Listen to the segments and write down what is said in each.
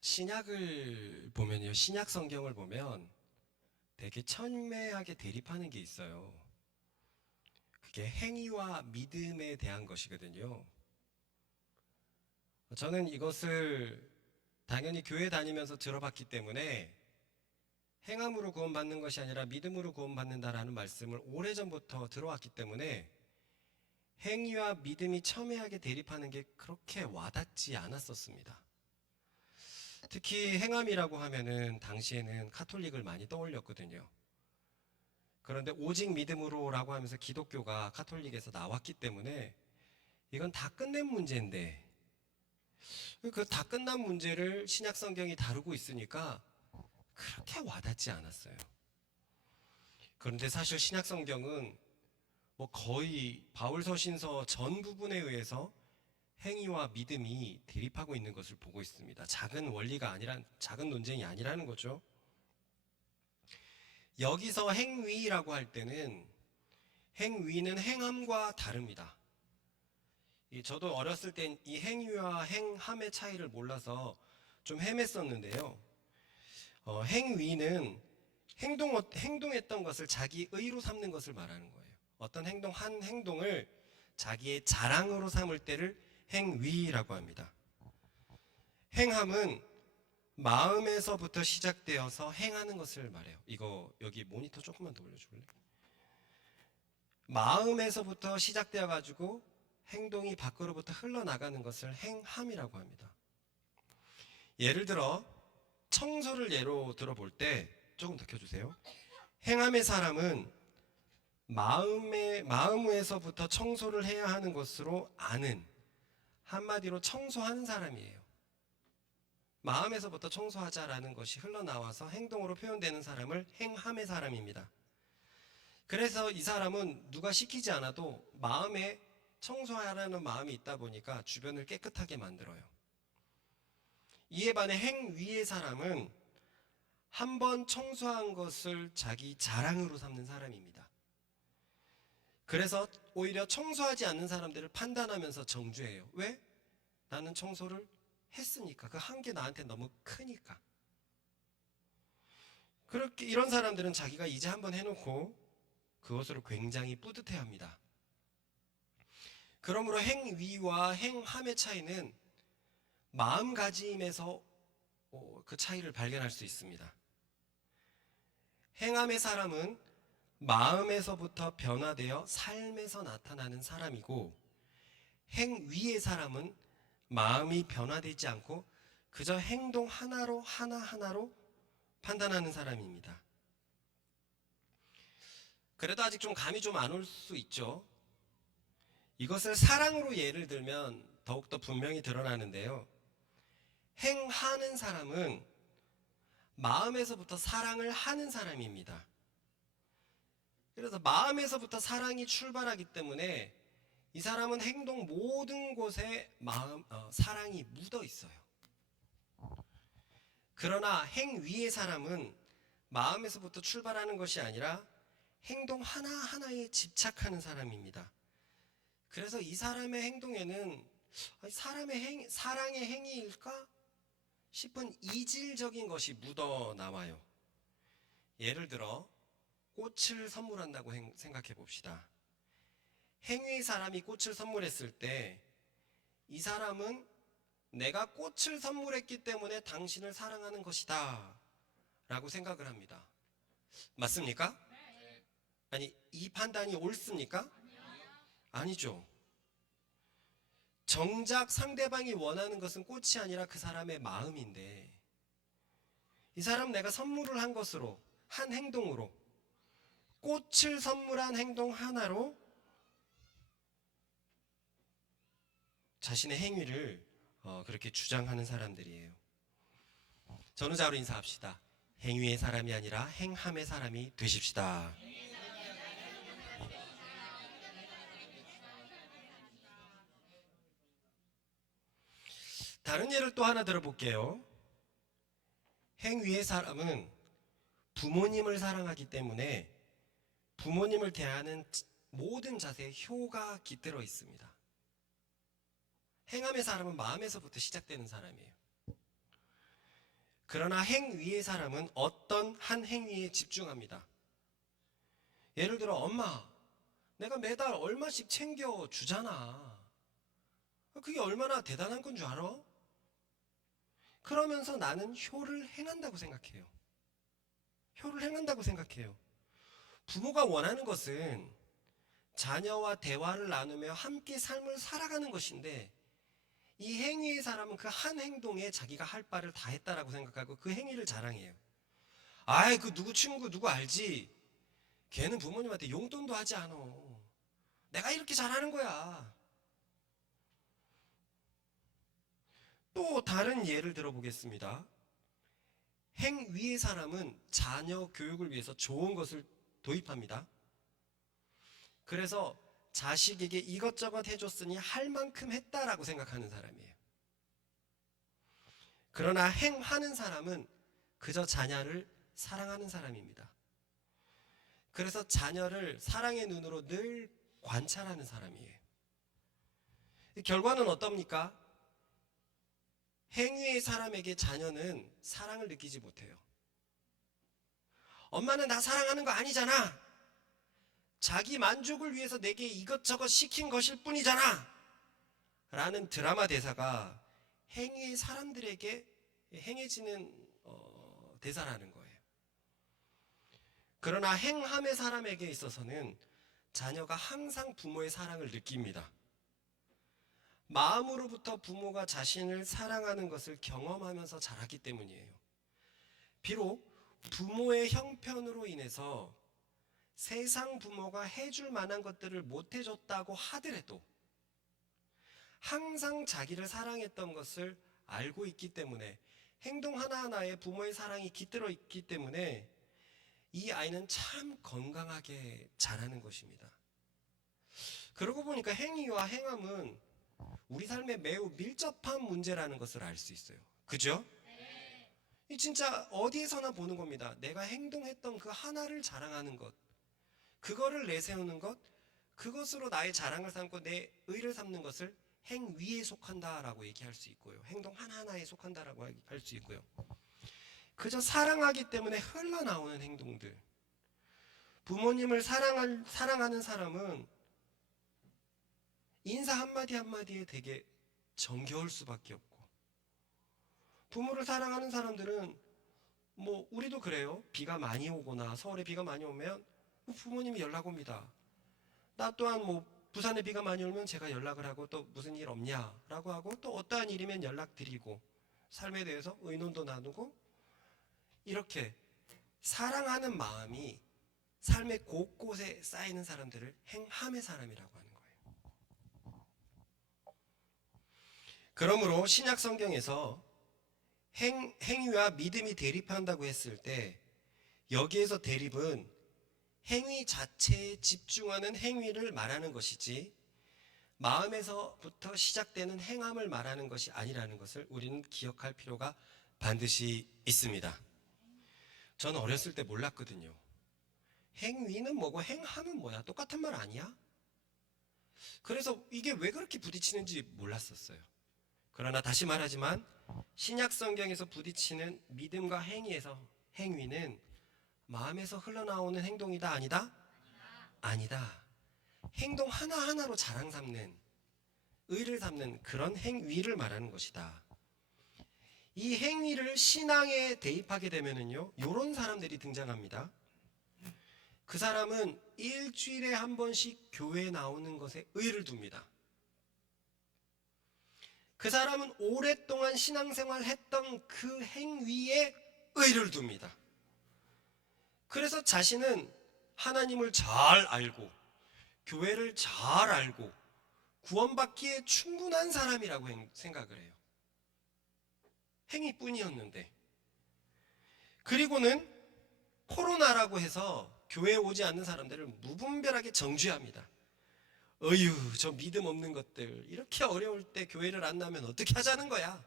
신약을 보면요. 신약 성경을 보면 되게 첨예하게 대립하는 게 있어요. 그게 행위와 믿음에 대한 것이거든요. 저는 이것을 당연히 교회 다니면서 들어봤기 때문에 행함으로 구원받는 것이 아니라 믿음으로 구원받는다라는 말씀을 오래전부터 들어왔기 때문에 행위와 믿음이 첨예하게 대립하는 게 그렇게 와닿지 않았었습니다. 특히 행함이라고 하면은 당시에는 카톨릭을 많이 떠올렸거든요. 그런데 오직 믿음으로라고 하면서 기독교가 카톨릭에서 나왔기 때문에 이건 다 끝낸 문제인데 그 다 끝난 문제를 신약 성경이 다루고 있으니까 그렇게 와닿지 않았어요. 그런데 사실 신약 성경은 뭐 거의 바울 서신서 전 부분에 의해서 행위와 믿음이 대립하고 있는 것을 보고 있습니다. 작은 원리가 아니라 작은 논쟁이 아니라는 거죠. 여기서 행위라고 할 때는 행위는 행함과 다릅니다. 저도 어렸을 땐 이 행위와 행함의 차이를 몰라서 좀 헤맸었는데요. 행위는 행동했던 것을 자기 의로 삼는 것을 말하는 거예요. 어떤 한 행동을 자기의 자랑으로 삼을 때를 행위라고 합니다. 행함은 마음에서부터 시작되어서 행하는 것을 말해요. 이거 여기 모니터 조금만 더 올려줄래? 마음에서부터 시작되어 가지고 행동이 밖으로부터 흘러나가는 것을 행함이라고 합니다. 예를 들어 청소를 예로 들어볼 때 조금 더 켜주세요. 행함의 사람은 마음에서부터 청소를 해야 하는 것으로 아는, 한마디로 청소하는 사람이에요. 마음에서부터 청소하자라는 것이 흘러나와서 행동으로 표현되는 사람을 행함의 사람입니다. 그래서 이 사람은 누가 시키지 않아도 마음에 청소하라는 마음이 있다 보니까 주변을 깨끗하게 만들어요. 이에 반해 행위의 사람은 한번 청소한 것을 자기 자랑으로 삼는 사람입니다. 그래서 오히려 청소하지 않는 사람들을 판단하면서 정죄해요. 왜? 나는 청소를 했으니까. 그 한 게 나한테 너무 크니까. 그렇게 이런 사람들은 자기가 이제 한번 해놓고 그것으로 굉장히 뿌듯해합니다. 그러므로 행위와 행함의 차이는 마음가짐에서 그 차이를 발견할 수 있습니다. 행함의 사람은 마음에서부터 변화되어 삶에서 나타나는 사람이고, 행위의 사람은 마음이 변화되지 않고 그저 행동 하나하나로 판단하는 사람입니다. 그래도 아직 좀 감이 좀 안 올 수 있죠. 이것을 사랑으로 예를 들면 더욱더 분명히 드러나는데요. 행하는 사람은 마음에서부터 사랑을 하는 사람입니다. 그래서 마음에서부터 사랑이 출발하기 때문에 이 사람은 행동 모든 곳에 사랑이 묻어 있어요. 그러나 행위의 사람은 마음에서부터 출발하는 것이 아니라 행동 하나하나에 집착하는 사람입니다. 그래서 이 사람의 행동에는 사랑의 행위일까 싶은 이질적인 것이 묻어 나와요. 예를 들어 꽃을 선물한다고 생각해 봅시다. 행위의 사람이 꽃을 선물했을 때 이 사람은 내가 꽃을 선물했기 때문에 당신을 사랑하는 것이다 라고 생각을 합니다. 맞습니까? 아니, 이 판단이 옳습니까? 아니죠. 정작 상대방이 원하는 것은 꽃이 아니라 그 사람의 마음인데, 이 사람 내가 선물을 한 것으로, 한 행동으로, 꽃을 선물한 행동 하나로 자신의 행위를 그렇게 주장하는 사람들이에요. 전후자로 인사합시다. 행위의 사람이 아니라 행함의 사람이 되십시다. 다른 예를 또 하나 들어볼게요. 행위의 사람은 부모님을 사랑하기 때문에 부모님을 대하는 모든 자세에 효가 깃들어 있습니다. 행함의 사람은 마음에서부터 시작되는 사람이에요. 그러나 행위의 사람은 어떤 한 행위에 집중합니다. 예를 들어, 엄마, 내가 매달 얼마씩 챙겨 주잖아. 그게 얼마나 대단한 건 줄 알아? 그러면서 나는 효를 행한다고 생각해요. 효를 행한다고 생각해요. 부모가 원하는 것은 자녀와 대화를 나누며 함께 삶을 살아가는 것인데, 이 행위의 사람은 그 한 행동에 자기가 할 바를 다 했다라고 생각하고 그 행위를 자랑해요. 아이, 그 누구 친구 누구 알지? 걔는 부모님한테 용돈도 하지 않아. 내가 이렇게 잘하는 거야. 또 다른 예를 들어보겠습니다. 행위의 사람은 자녀 교육을 위해서 좋은 것을 도입합니다. 그래서 자식에게 이것저것 해줬으니 할 만큼 했다라고 생각하는 사람이에요. 그러나 행하는 사람은 그저 자녀를 사랑하는 사람입니다. 그래서 자녀를 사랑의 눈으로 늘 관찰하는 사람이에요. 결과는 어떻습니까? 행위의 사람에게 자녀는 사랑을 느끼지 못해요. 엄마는 나 사랑하는 거 아니잖아. 자기 만족을 위해서 내게 이것저것 시킨 것일 뿐이잖아. 라는 드라마 대사가 행위의 사람들에게 행해지는 대사라는 거예요. 그러나 행함의 사람에게 있어서는 자녀가 항상 부모의 사랑을 느낍니다. 마음으로부터 부모가 자신을 사랑하는 것을 경험하면서 자랐기 때문이에요. 비록 부모의 형편으로 인해서 세상 부모가 해줄 만한 것들을 못 해줬다고 하더라도 항상 자기를 사랑했던 것을 알고 있기 때문에, 행동 하나하나에 부모의 사랑이 깃들어 있기 때문에 이 아이는 참 건강하게 자라는 것입니다. 그러고 보니까 행위와 행함은 우리 삶에 매우 밀접한 문제라는 것을 알 수 있어요. 그죠? 이 진짜 어디에서나 보는 겁니다. 내가 행동했던 그 하나를 자랑하는 것, 그거를 내세우는 것, 그것으로 나의 자랑을 삼고 내 의를 삼는 것을 행위에 속한다라고 얘기할 수 있고요. 행동 하나하나에 속한다라고 할 수 있고요. 그저 사랑하기 때문에 흘러나오는 행동들. 부모님을 사랑하는 사람은 인사 한마디 한마디에 되게 정겨울 수밖에 없고, 부모를 사랑하는 사람들은 우리도 그래요. 비가 많이 오거나 서울에 비가 많이 오면 부모님이 연락 옵니다. 나 또한 부산에 비가 많이 오면 제가 연락을 하고, 또 무슨 일 없냐라고 하고, 또 어떠한 일이면 연락드리고, 삶에 대해서 의논도 나누고, 이렇게 사랑하는 마음이 삶의 곳곳에 쌓이는 사람들을 행함의 사람이라고 하는 거예요. 그러므로 신약 성경에서 행위와 믿음이 대립한다고 했을 때, 여기에서 대립은 행위 자체에 집중하는 행위를 말하는 것이지 마음에서부터 시작되는 행함을 말하는 것이 아니라는 것을 우리는 기억할 필요가 반드시 있습니다. 저는 어렸을 때 몰랐거든요. 행위는 뭐고 행함은 뭐야? 똑같은 말 아니야? 그래서 이게 왜 그렇게 부딪히는지 몰랐었어요. 그러나 다시 말하지만 신약 성경에서 부딪히는 믿음과 행위에서 행위는 마음에서 흘러나오는 행동이다, 아니다? 아니다. 행동 하나하나로 자랑 삼는, 의를 삼는 그런 행위를 말하는 것이다. 이 행위를 신앙에 대입하게 되면은요, 이런 사람들이 등장합니다. 그 사람은 일주일에 한 번씩 교회에 나오는 것에 의를 둡니다. 그 사람은 오랫동안 신앙생활 했던 그 행위에 의를 둡니다. 그래서 자신은 하나님을 잘 알고 교회를 잘 알고 구원받기에 충분한 사람이라고 생각을 해요. 행위뿐이었는데. 그리고는 코로나라고 해서 교회에 오지 않는 사람들을 무분별하게 정죄합니다. 어휴, 저 믿음 없는 것들, 이렇게 어려울 때 교회를 안 나면 어떻게 하자는 거야?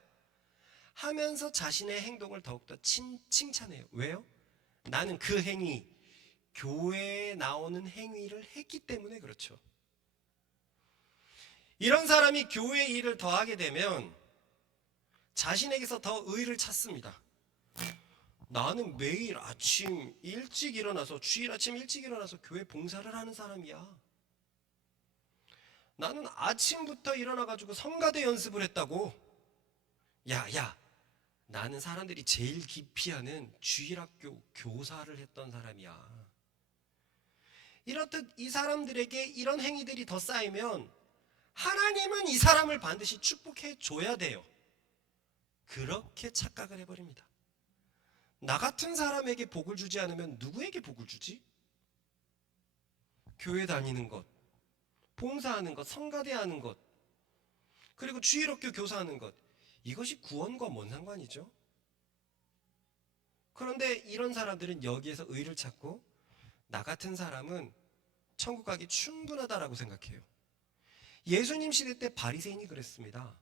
하면서 자신의 행동을 더욱더 칭찬해요. 왜요? 나는 그 행위, 교회에 나오는 행위를 했기 때문에 그렇죠. 이런 사람이 교회 일을 더 하게 되면 자신에게서 더 의의를 찾습니다. 나는 매일 아침 일찍 일어나서, 주일 아침 일찍 일어나서 교회 봉사를 하는 사람이야. 나는 아침부터 일어나가지고 성가대 연습을 했다고. 야, 나는 사람들이 제일 기피하는 주일학교 교사를 했던 사람이야. 이렇듯 이 사람들에게 이런 행위들이 더 쌓이면 하나님은 이 사람을 반드시 축복해 줘야 돼요. 그렇게 착각을 해버립니다. 나 같은 사람에게 복을 주지 않으면 누구에게 복을 주지? 교회 다니는 것, 봉사하는 것, 성가대 하는 것, 그리고 주일학교 교사하는 것, 이것이 구원과 뭔 상관이죠? 그런데 이런 사람들은 여기에서 의를 찾고 나 같은 사람은 천국 가기 충분하다라고 생각해요. 예수님 시대 때 바리새인이 그랬습니다.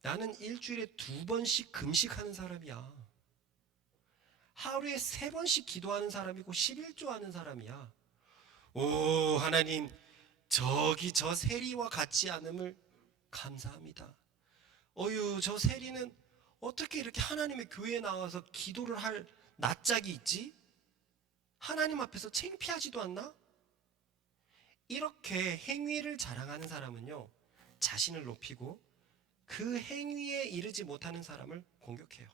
나는 일주일에 2번씩 금식하는 사람이야. 하루에 3번씩 기도하는 사람이고 11조 하는 사람이야. 오, 하나님, 저기 저 세리와 같지 않음을 감사합니다. 어휴, 저 세리는 어떻게 이렇게 하나님의 교회에 나와서 기도를 할 낯짝이 있지? 하나님 앞에서 창피하지도 않나? 이렇게 행위를 자랑하는 사람은요, 자신을 높이고 그 행위에 이르지 못하는 사람을 공격해요.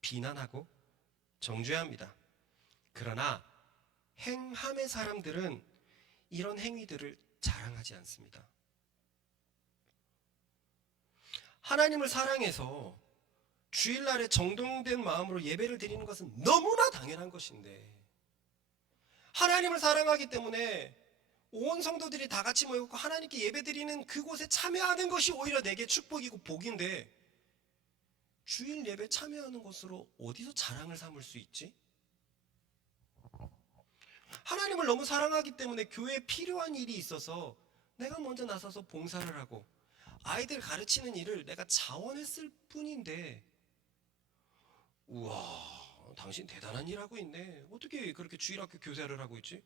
비난하고 정죄합니다. 그러나 행함의 사람들은 이런 행위들을 자랑하지 않습니다. 하나님을 사랑해서 주일날에 정돈된 마음으로 예배를 드리는 것은 너무나 당연한 것인데, 하나님을 사랑하기 때문에 온 성도들이 다 같이 모여서 하나님께 예배드리는 그곳에 참여하는 것이 오히려 내게 축복이고 복인데, 주일 예배 참여하는 것으로 어디서 자랑을 삼을 수 있지? 하나님을 너무 사랑하기 때문에 교회에 필요한 일이 있어서 내가 먼저 나서서 봉사를 하고 아이들 가르치는 일을 내가 자원했을 뿐인데, 우와, 당신 대단한 일 하고 있네. 어떻게 그렇게 주일학교 교사를 하고 있지?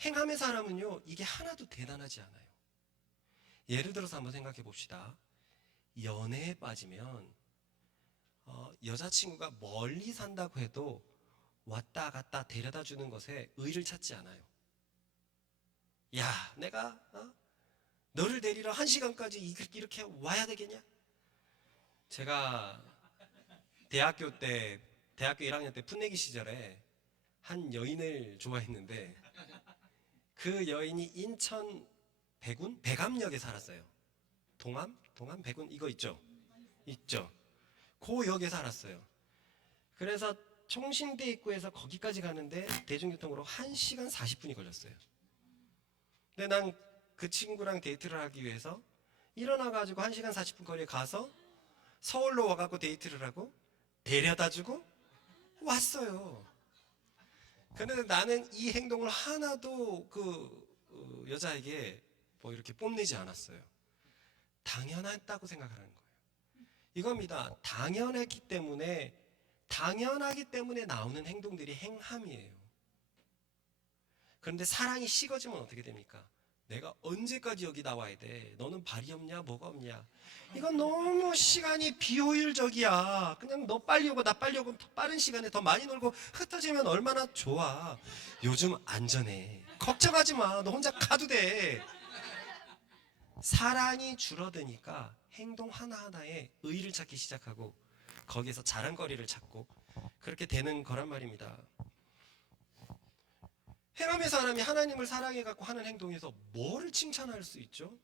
행함의 사람은요, 이게 하나도 대단하지 않아요. 예를 들어서 한번 생각해 봅시다. 연애에 빠지면 여자친구가 멀리 산다고 해도 왔다 갔다 데려다 주는 것에 의를 찾지 않아요. 야, 내가 너를 데리러 1시간까지 이렇게 와야 되겠냐? 제가 대학교 1학년 때 풋내기 시절에 한 여인을 좋아했는데, 그 여인이 인천 백암역에 살았어요. 동암 백운 이거 있죠? 그 역에 살았어요. 그래서 총신대 입구에서 거기까지 가는데 대중교통으로 1시간 40분이 걸렸어요. 근데 난 그 친구랑 데이트를 하기 위해서 일어나가지고 1시간 40분 거리에 가서 서울로 와갖고 데이트를 하고 데려다주고 왔어요. 그런데 나는 이 행동을 하나도 그 여자에게 뭐 이렇게 뽐내지 않았어요. 당연했다고 생각하는 거예요. 이겁니다. 당연하기 때문에 나오는 행동들이 행함이에요. 그런데 사랑이 식어지면 어떻게 됩니까? 내가 언제까지 여기 나와야 돼? 너는 발이 없냐? 뭐가 없냐? 이건 너무 시간이 비효율적이야. 그냥 너 빨리 오고 나 빨리 오고 더 빠른 시간에 더 많이 놀고 흩어지면 얼마나 좋아. 요즘 안전해. 걱정하지 마. 너 혼자 가도 돼. 사랑이 줄어드니까 행동 하나하나에 의의를 찾기 시작하고 거기에서 자랑거리를 찾고 그렇게 되는 거란 말입니다. 행함의 사람이 하나님을 사랑해갖고 하는 행동에서 뭐를 칭찬할 수 있죠?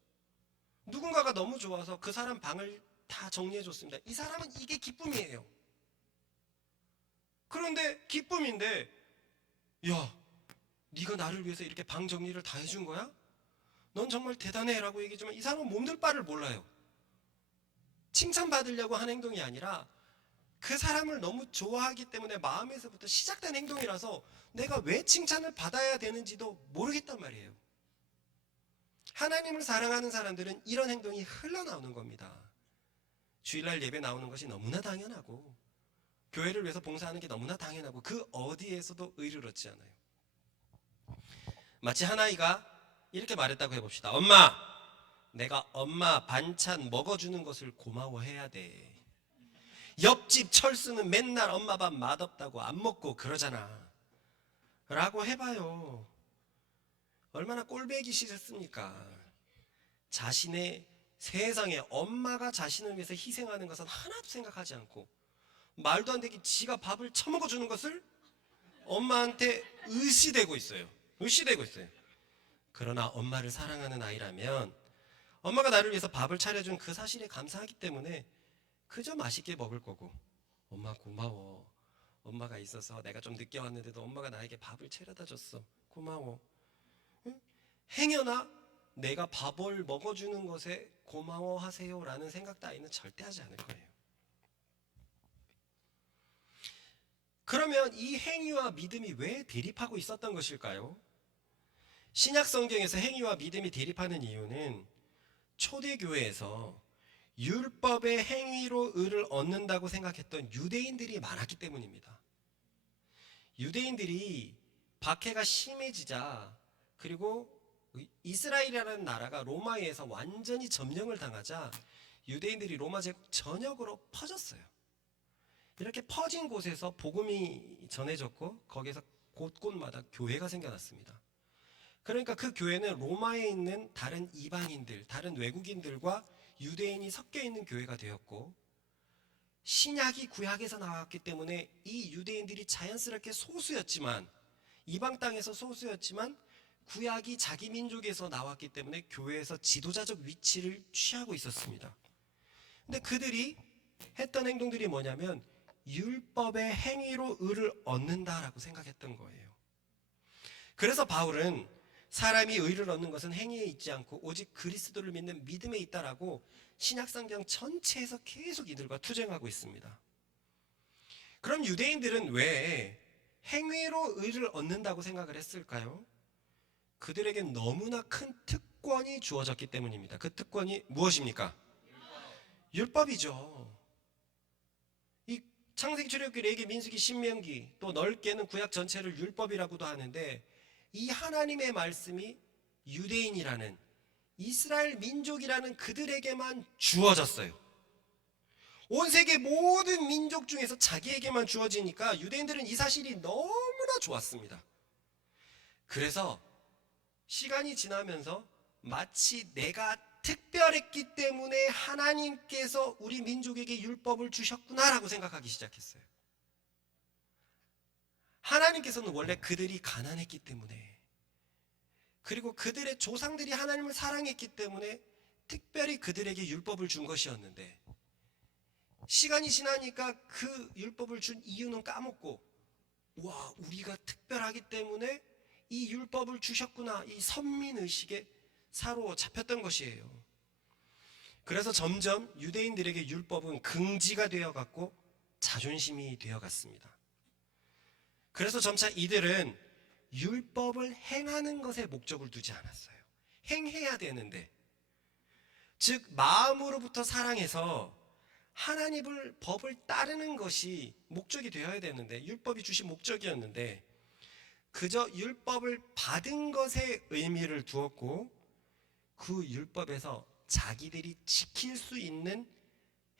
누군가가 너무 좋아서 그 사람 방을 다 정리해줬습니다. 이 사람은 이게 기쁨이에요. 그런데 기쁨인데, 야, 네가 나를 위해서 이렇게 방 정리를 다 해준 거야? 넌 정말 대단해 라고 얘기하지만 이 사람은 몸둘 바를 몰라요. 칭찬받으려고 하는 행동이 아니라 그 사람을 너무 좋아하기 때문에 마음에서부터 시작된 행동이라서 내가 왜 칭찬을 받아야 되는지도 모르겠단 말이에요. 하나님을 사랑하는 사람들은 이런 행동이 흘러나오는 겁니다. 주일날 예배 나오는 것이 너무나 당연하고 교회를 위해서 봉사하는 게 너무나 당연하고 그 어디에서도 의를 얻지 않아요. 마치 한 아이가 이렇게 말했다고 해봅시다. 엄마, 내가 엄마 반찬 먹어주는 것을 고마워해야 돼. 옆집 철수는 맨날 엄마 밥 맛없다고 안 먹고 그러잖아 라고 해봐요. 얼마나 꼴배기 싫었습니까? 자신의 세상에 엄마가 자신을 위해서 희생하는 것은 하나도 생각하지 않고 말도 안 되게 지가 밥을 처먹어 주는 것을 엄마한테 의시되고 있어요. 의시되고 있어요. 그러나 엄마를 사랑하는 아이라면 엄마가 나를 위해서 밥을 차려준 그 사실에 감사하기 때문에 그저 맛있게 먹을 거고, 엄마 고마워. 엄마가 있어서 내가 좀 늦게 왔는데도 엄마가 나에게 밥을 차려다 줬어. 고마워. 응? 행여나 내가 밥을 먹어주는 것에 고마워하세요 라는 생각 따위는 절대 하지 않을 거예요. 그러면 이 행위와 믿음이 왜 대립하고 있었던 것일까요? 신약 성경에서 행위와 믿음이 대립하는 이유는 초대교회에서 율법의 행위로 의를 얻는다고 생각했던 유대인들이 많았기 때문입니다. 유대인들이 박해가 심해지자, 그리고 이스라엘이라는 나라가 로마에 의해서 완전히 점령을 당하자 유대인들이 로마 제국 전역으로 퍼졌어요. 이렇게 퍼진 곳에서 복음이 전해졌고 거기에서 곳곳마다 교회가 생겨났습니다. 그러니까 그 교회는 로마에 있는 다른 이방인들, 다른 외국인들과 유대인이 섞여 있는 교회가 되었고, 신약이 구약에서 나왔기 때문에 이 유대인들이 자연스럽게 소수였지만, 이방 땅에서 소수였지만 구약이 자기 민족에서 나왔기 때문에 교회에서 지도자적 위치를 취하고 있었습니다. 근데 그들이 했던 행동들이 뭐냐면 율법의 행위로 의를 얻는다라고 생각했던 거예요. 그래서 바울은 사람이 의를 얻는 것은 행위에 있지 않고 오직 그리스도를 믿는 믿음에 있다라고 신약성경 전체에서 계속 이들과 투쟁하고 있습니다. 그럼 유대인들은 왜 행위로 의를 얻는다고 생각을 했을까요? 그들에겐 너무나 큰 특권이 주어졌기 때문입니다. 그 특권이 무엇입니까? 율법이죠. 이 창세기, 출애굽기, 레위기, 민수기, 신명기, 또 넓게는 구약 전체를 율법이라고도 하는데, 이 하나님의 말씀이 유대인이라는, 이스라엘 민족이라는 그들에게만 주어졌어요. 온 세계 모든 민족 중에서 자기에게만 주어지니까 유대인들은 이 사실이 너무나 좋았습니다. 그래서 시간이 지나면서 마치 내가 특별했기 때문에 하나님께서 우리 민족에게 율법을 주셨구나라고 생각하기 시작했어요. 하나님께서는 원래 그들이 가난했기 때문에, 그리고 그들의 조상들이 하나님을 사랑했기 때문에 특별히 그들에게 율법을 준 것이었는데, 시간이 지나니까 그 율법을 준 이유는 까먹고, 와, 우리가 특별하기 때문에 이 율법을 주셨구나, 이 선민의식에 사로잡혔던 것이에요. 그래서 점점 유대인들에게 율법은 긍지가 되어갔고 자존심이 되어갔습니다. 그래서 점차 이들은 율법을 행하는 것에 목적을 두지 않았어요. 행해야 되는데, 즉 마음으로부터 사랑해서 하나님을 법을 따르는 것이 목적이 되어야 되는데, 율법이 주신 목적이었는데 그저 율법을 받은 것에 의미를 두었고 그 율법에서 자기들이 지킬 수 있는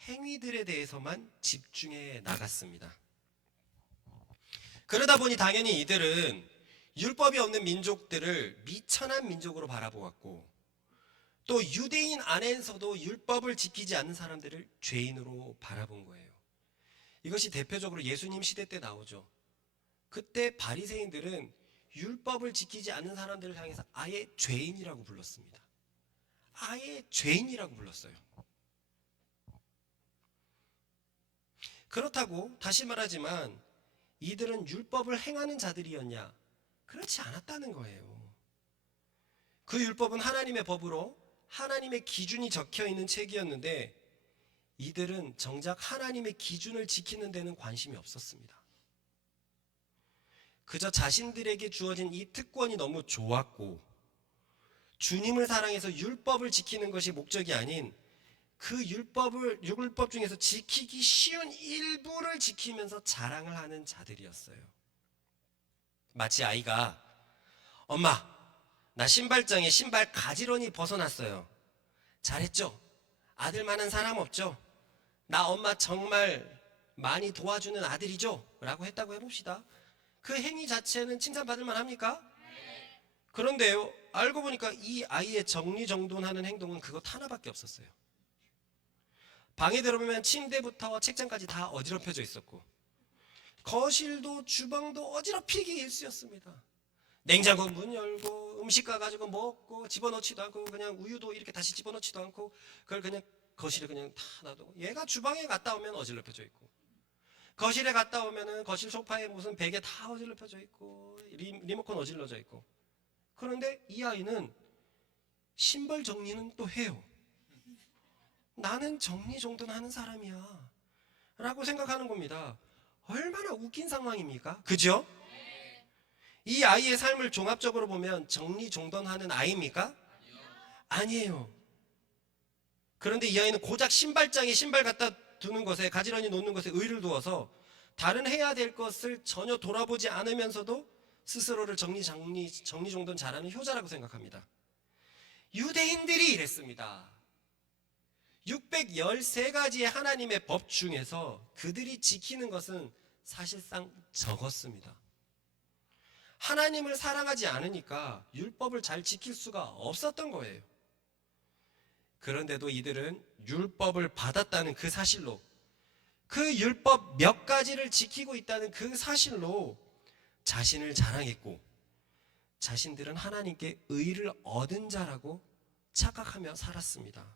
행위들에 대해서만 집중해 나갔습니다. 그러다 보니 당연히 이들은 율법이 없는 민족들을 미천한 민족으로 바라보았고, 또 유대인 안에서도 율법을 지키지 않는 사람들을 죄인으로 바라본 거예요. 이것이 대표적으로 예수님 시대 때 나오죠. 그때 바리새인들은 율법을 지키지 않는 사람들을 향해서 아예 죄인이라고 불렀습니다. 아예 죄인이라고 불렀어요. 그렇다고 다시 말하지만 이들은 율법을 행하는 자들이었냐? 그렇지 않았다는 거예요. 그 율법은 하나님의 법으로 하나님의 기준이 적혀 있는 책이었는데, 이들은 정작 하나님의 기준을 지키는 데는 관심이 없었습니다. 그저 자신들에게 주어진 이 특권이 너무 좋았고, 주님을 사랑해서 율법을 지키는 것이 목적이 아닌 그 율법 중에서 지키기 쉬운 일부를 지키면서 자랑을 하는 자들이었어요. 마치 아이가, 엄마, 나 신발장에 신발 가지런히 벗어났어요. 잘했죠? 아들만한 사람 없죠? 나 엄마 정말 많이 도와주는 아들이죠 라고 했다고 해봅시다. 그 행위 자체는 칭찬받을 만합니까? 그런데요, 알고 보니까 이 아이의 정리정돈하는 행동은 그것 하나밖에 없었어요. 방에 들어오면 침대부터 책장까지 다 어지럽혀져 있었고, 거실도 주방도 어지럽히기 일쑤였습니다. 냉장고 문 열고 음식 가가지고 먹고 집어넣지도 않고, 그냥 우유도 이렇게 다시 집어넣지도 않고, 그걸 그냥 거실에 그냥 다 놔두고, 얘가 주방에 갔다 오면 어지럽혀져 있고, 거실에 갔다 오면은 거실 소파에 무슨 베개 다 어지럽혀져 있고, 리모컨 어질러져 있고. 그런데 이 아이는 신발 정리는 또 해요. 나는 정리정돈 하는 사람이야 라고 생각하는 겁니다. 얼마나 웃긴 상황입니까? 그죠? 이 아이의 삶을 종합적으로 보면 정리정돈하는 아이입니까? 아니에요. 그런데 이 아이는 고작 신발장에 신발 갖다 두는 것에, 가지런히 놓는 것에 의의를 두어서 다른 해야 될 것을 전혀 돌아보지 않으면서도 스스로를 정리정돈 잘하는 효자라고 생각합니다. 유대인들이 이랬습니다. 613가지의 하나님의 법 중에서 그들이 지키는 것은 사실상 적었습니다. 하나님을 사랑하지 않으니까 율법을 잘 지킬 수가 없었던 거예요. 그런데도 이들은 율법을 받았다는 그 사실로, 그 율법 몇 가지를 지키고 있다는 그 사실로 자신을 자랑했고, 자신들은 하나님께 의를 얻은 자라고 착각하며 살았습니다.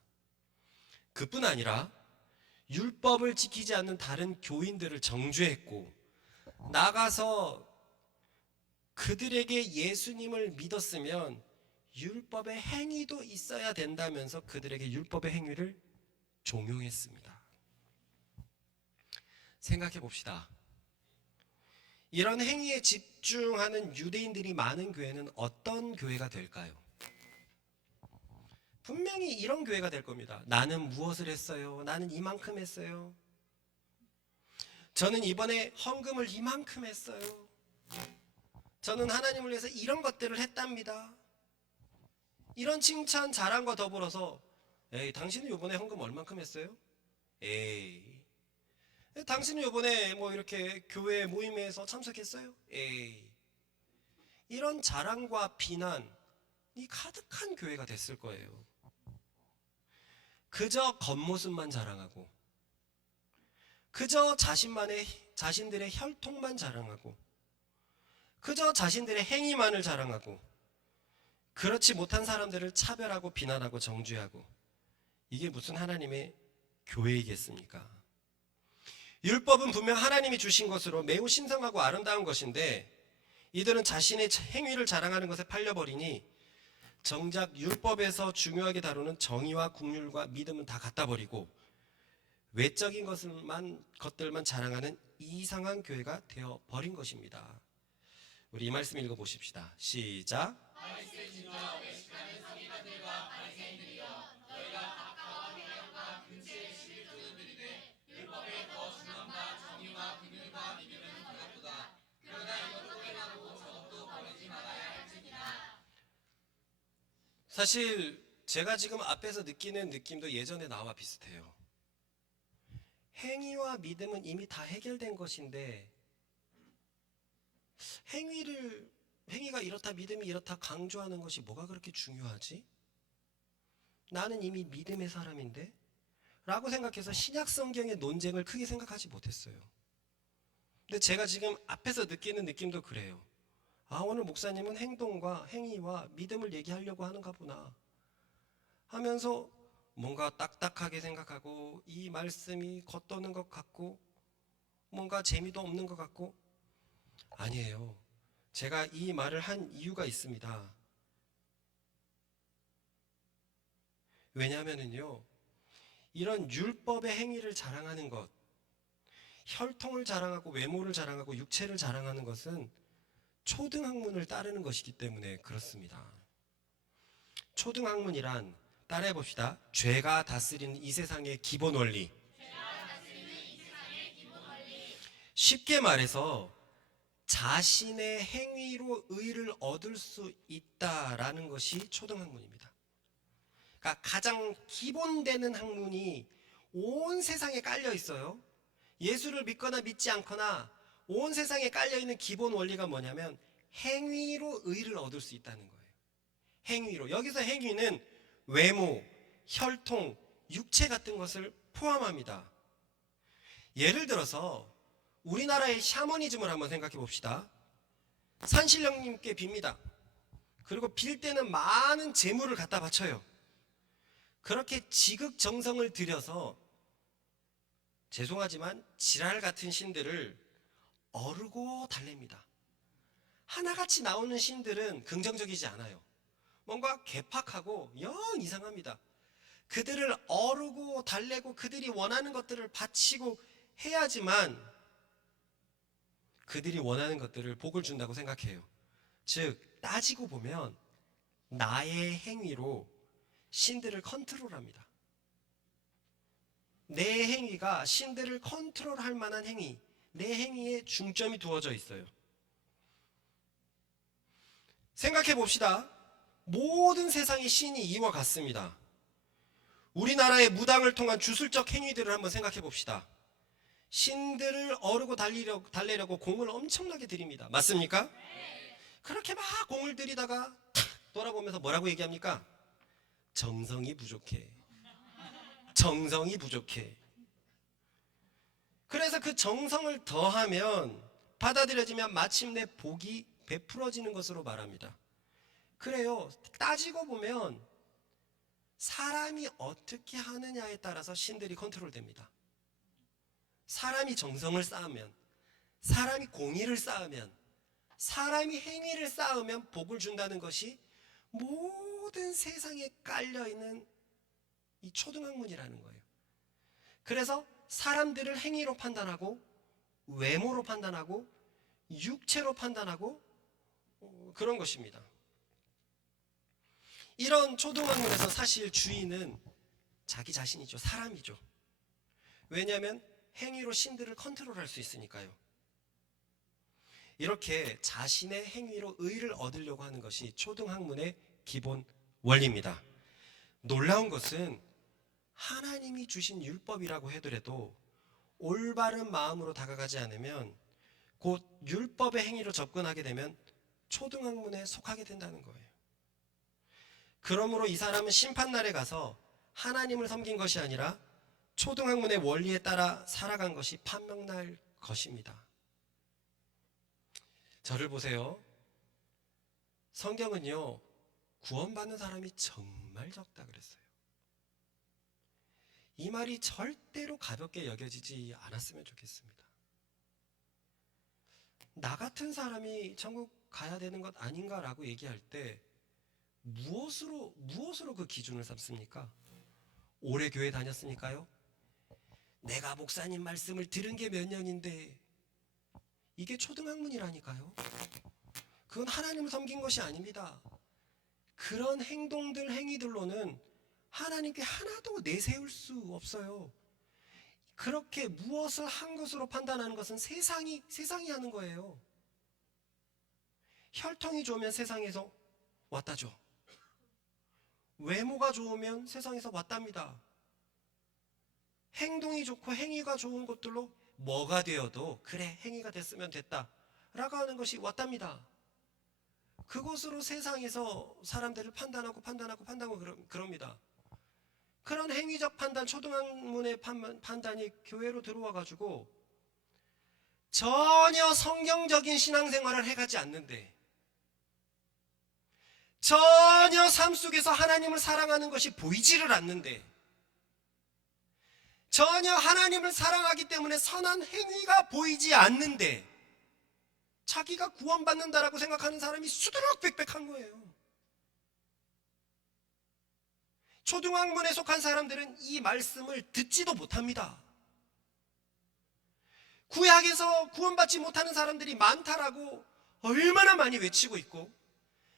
그뿐 아니라 율법을 지키지 않는 다른 교인들을 정죄했고, 나가서 그들에게 예수님을 믿었으면 율법의 행위도 있어야 된다면서 그들에게 율법의 행위를 종용했습니다. 생각해 봅시다. 이런 행위에 집중하는 유대인들이 많은 교회는 어떤 교회가 될까요? 분명히 이런 교회가 될 겁니다. 나는 무엇을 했어요? 나는 이만큼 했어요. 저는 이번에 헌금을 이만큼 했어요. 저는 하나님을 위해서 이런 것들을 했답니다. 이런 칭찬 자랑과 더불어서, 에이, 당신은 이번에 헌금 얼만큼 했어요? 에이, 당신은 이번에 뭐 이렇게 교회 모임에서 참석했어요? 에이, 이런 자랑과 비난이 가득한 교회가 됐을 거예요. 그저 겉모습만 자랑하고, 그저 자신들의 혈통만 자랑하고, 그저 자신들의 행위만을 자랑하고, 그렇지 못한 사람들을 차별하고 비난하고 정죄하고, 이게 무슨 하나님의 교회이겠습니까? 율법은 분명 하나님이 주신 것으로 매우 신성하고 아름다운 것인데, 이들은 자신의 행위를 자랑하는 것에 팔려버리니 정작 율법에서 중요하게 다루는 정의와 국률과 믿음은 다 갖다 버리고 외적인 것들만 자랑하는 이상한 교회가 되어 버린 것입니다. 우리 이 말씀 읽어보십시다. 시작. 사실 제가 지금 앞에서 느끼는 느낌도 예전에 나와 비슷해요. 행위와 믿음은 이미 다 해결된 것인데, 행위가 이렇다, 믿음이 이렇다 강조하는 것이 뭐가 그렇게 중요하지? 나는 이미 믿음의 사람인데? 라고 생각해서 신약 성경의 논쟁을 크게 생각하지 못했어요. 근데 제가 지금 앞에서 느끼는 느낌도 그래요. 아, 오늘 목사님은 행동과 행위와 믿음을 얘기하려고 하는가 보나 하면서 뭔가 딱딱하게 생각하고, 이 말씀이 겉도는 것 같고, 뭔가 재미도 없는 것 같고. 아니에요. 제가 이 말을 한 이유가 있습니다. 왜냐하면요, 이런 율법의 행위를 자랑하는 것, 혈통을 자랑하고 외모를 자랑하고 육체를 자랑하는 것은 초등학문을 따르는 것이기 때문에 그렇습니다. 초등학문이란, 따라해 봅시다. 죄가 다스리는 이 세상의 기본 원리. 쉽게 말해서 자신의 행위로 의를 얻을 수 있다라는 것이 초등학문입니다. 그러니까 가장 기본되는 학문이 온 세상에 깔려 있어요. 예수를 믿거나 믿지 않거나 온 세상에 깔려있는 기본 원리가 뭐냐면 행위로 의를 얻을 수 있다는 거예요. 행위로. 여기서 행위는 외모, 혈통, 육체 같은 것을 포함합니다. 예를 들어서 우리나라의 샤머니즘을 한번 생각해 봅시다. 산신령님께 빕니다. 그리고 빌 때는 많은 재물을 갖다 바쳐요. 그렇게 지극정성을 들여서 죄송하지만 지랄 같은 신들을 어르고 달랩니다. 하나같이 나오는 신들은 긍정적이지 않아요. 뭔가 괴팍하고 영 이상합니다. 그들을 어르고 달래고 그들이 원하는 것들을 바치고 해야지만 그들이 원하는 것들을 복을 준다고 생각해요. 즉 따지고 보면 나의 행위로 신들을 컨트롤합니다. 내 행위가 신들을 컨트롤할 만한 행위, 내 행위에 중점이 두어져 있어요. 생각해 봅시다. 모든 세상의 신이 이와 같습니다. 우리나라의 무당을 통한 주술적 행위들을 한번 생각해 봅시다. 신들을 어르고 달래려고 공을 엄청나게 들입니다. 맞습니까? 그렇게 막 공을 들이다가 탁 돌아보면서 뭐라고 얘기합니까? 정성이 부족해. 정성이 부족해. 그래서 그 정성을 더하면 받아들여지면 마침내 복이 베풀어지는 것으로 말합니다. 그래요. 따지고 보면 사람이 어떻게 하느냐에 따라서 신들이 컨트롤됩니다. 사람이 정성을 쌓으면, 사람이 공의를 쌓으면, 사람이 행위를 쌓으면 복을 준다는 것이 모든 세상에 깔려있는 이 초등학문이라는 거예요. 그래서 사람들을 행위로 판단하고 외모로 판단하고 육체로 판단하고 그런 것입니다. 이런 초등학문에서 사실 주인은 자기 자신이죠. 사람이죠. 왜냐하면 행위로 신들을 컨트롤할 수 있으니까요. 이렇게 자신의 행위로 의를 얻으려고 하는 것이 초등학문의 기본 원리입니다. 놀라운 것은 하나님이 주신 율법이라고 하더라도 올바른 마음으로 다가가지 않으면 곧 율법의 행위로 접근하게 되면 초등학문에 속하게 된다는 거예요. 그러므로 이 사람은 심판날에 가서 하나님을 섬긴 것이 아니라 초등학문의 원리에 따라 살아간 것이 판명날 것입니다. 저를 보세요. 성경은요, 구원받는 사람이 정말 적다 그랬어요. 이 말이 절대로 가볍게 여겨지지 않았으면 좋겠습니다. 나 같은 사람이 천국 가야 되는 것 아닌가라고 얘기할 때 무엇으로 그 기준을 삼습니까? 오래 교회 다녔으니까요? 내가 목사님 말씀을 들은 게 몇 년인데 이게 초등학문이라니까요. 그건 하나님을 섬긴 것이 아닙니다. 그런 행동들, 행위들로는 하나님께 하나도 내세울 수 없어요. 그렇게 무엇을 한 것으로 판단하는 것은 세상이 하는 거예요. 혈통이 좋으면 세상에서 왔다죠. 외모가 좋으면 세상에서 왔답니다. 행동이 좋고 행위가 좋은 것들로 뭐가 되어도 그래 행위가 됐으면 됐다 라고 하는 것이 왔답니다. 그것으로 세상에서 사람들을 판단하고 그럽니다. 그런 행위적 판단, 초등학문의 판단이 교회로 들어와 가지고 전혀 성경적인 신앙생활을 해가지 않는데, 전혀 삶 속에서 하나님을 사랑하는 것이 보이지를 않는데, 전혀 하나님을 사랑하기 때문에 선한 행위가 보이지 않는데 자기가 구원받는다라고 생각하는 사람이 수두룩백백한 거예요. 초등학문에 속한 사람들은 이 말씀을 듣지도 못합니다. 구약에서 구원받지 못하는 사람들이 많다라고 얼마나 많이 외치고 있고,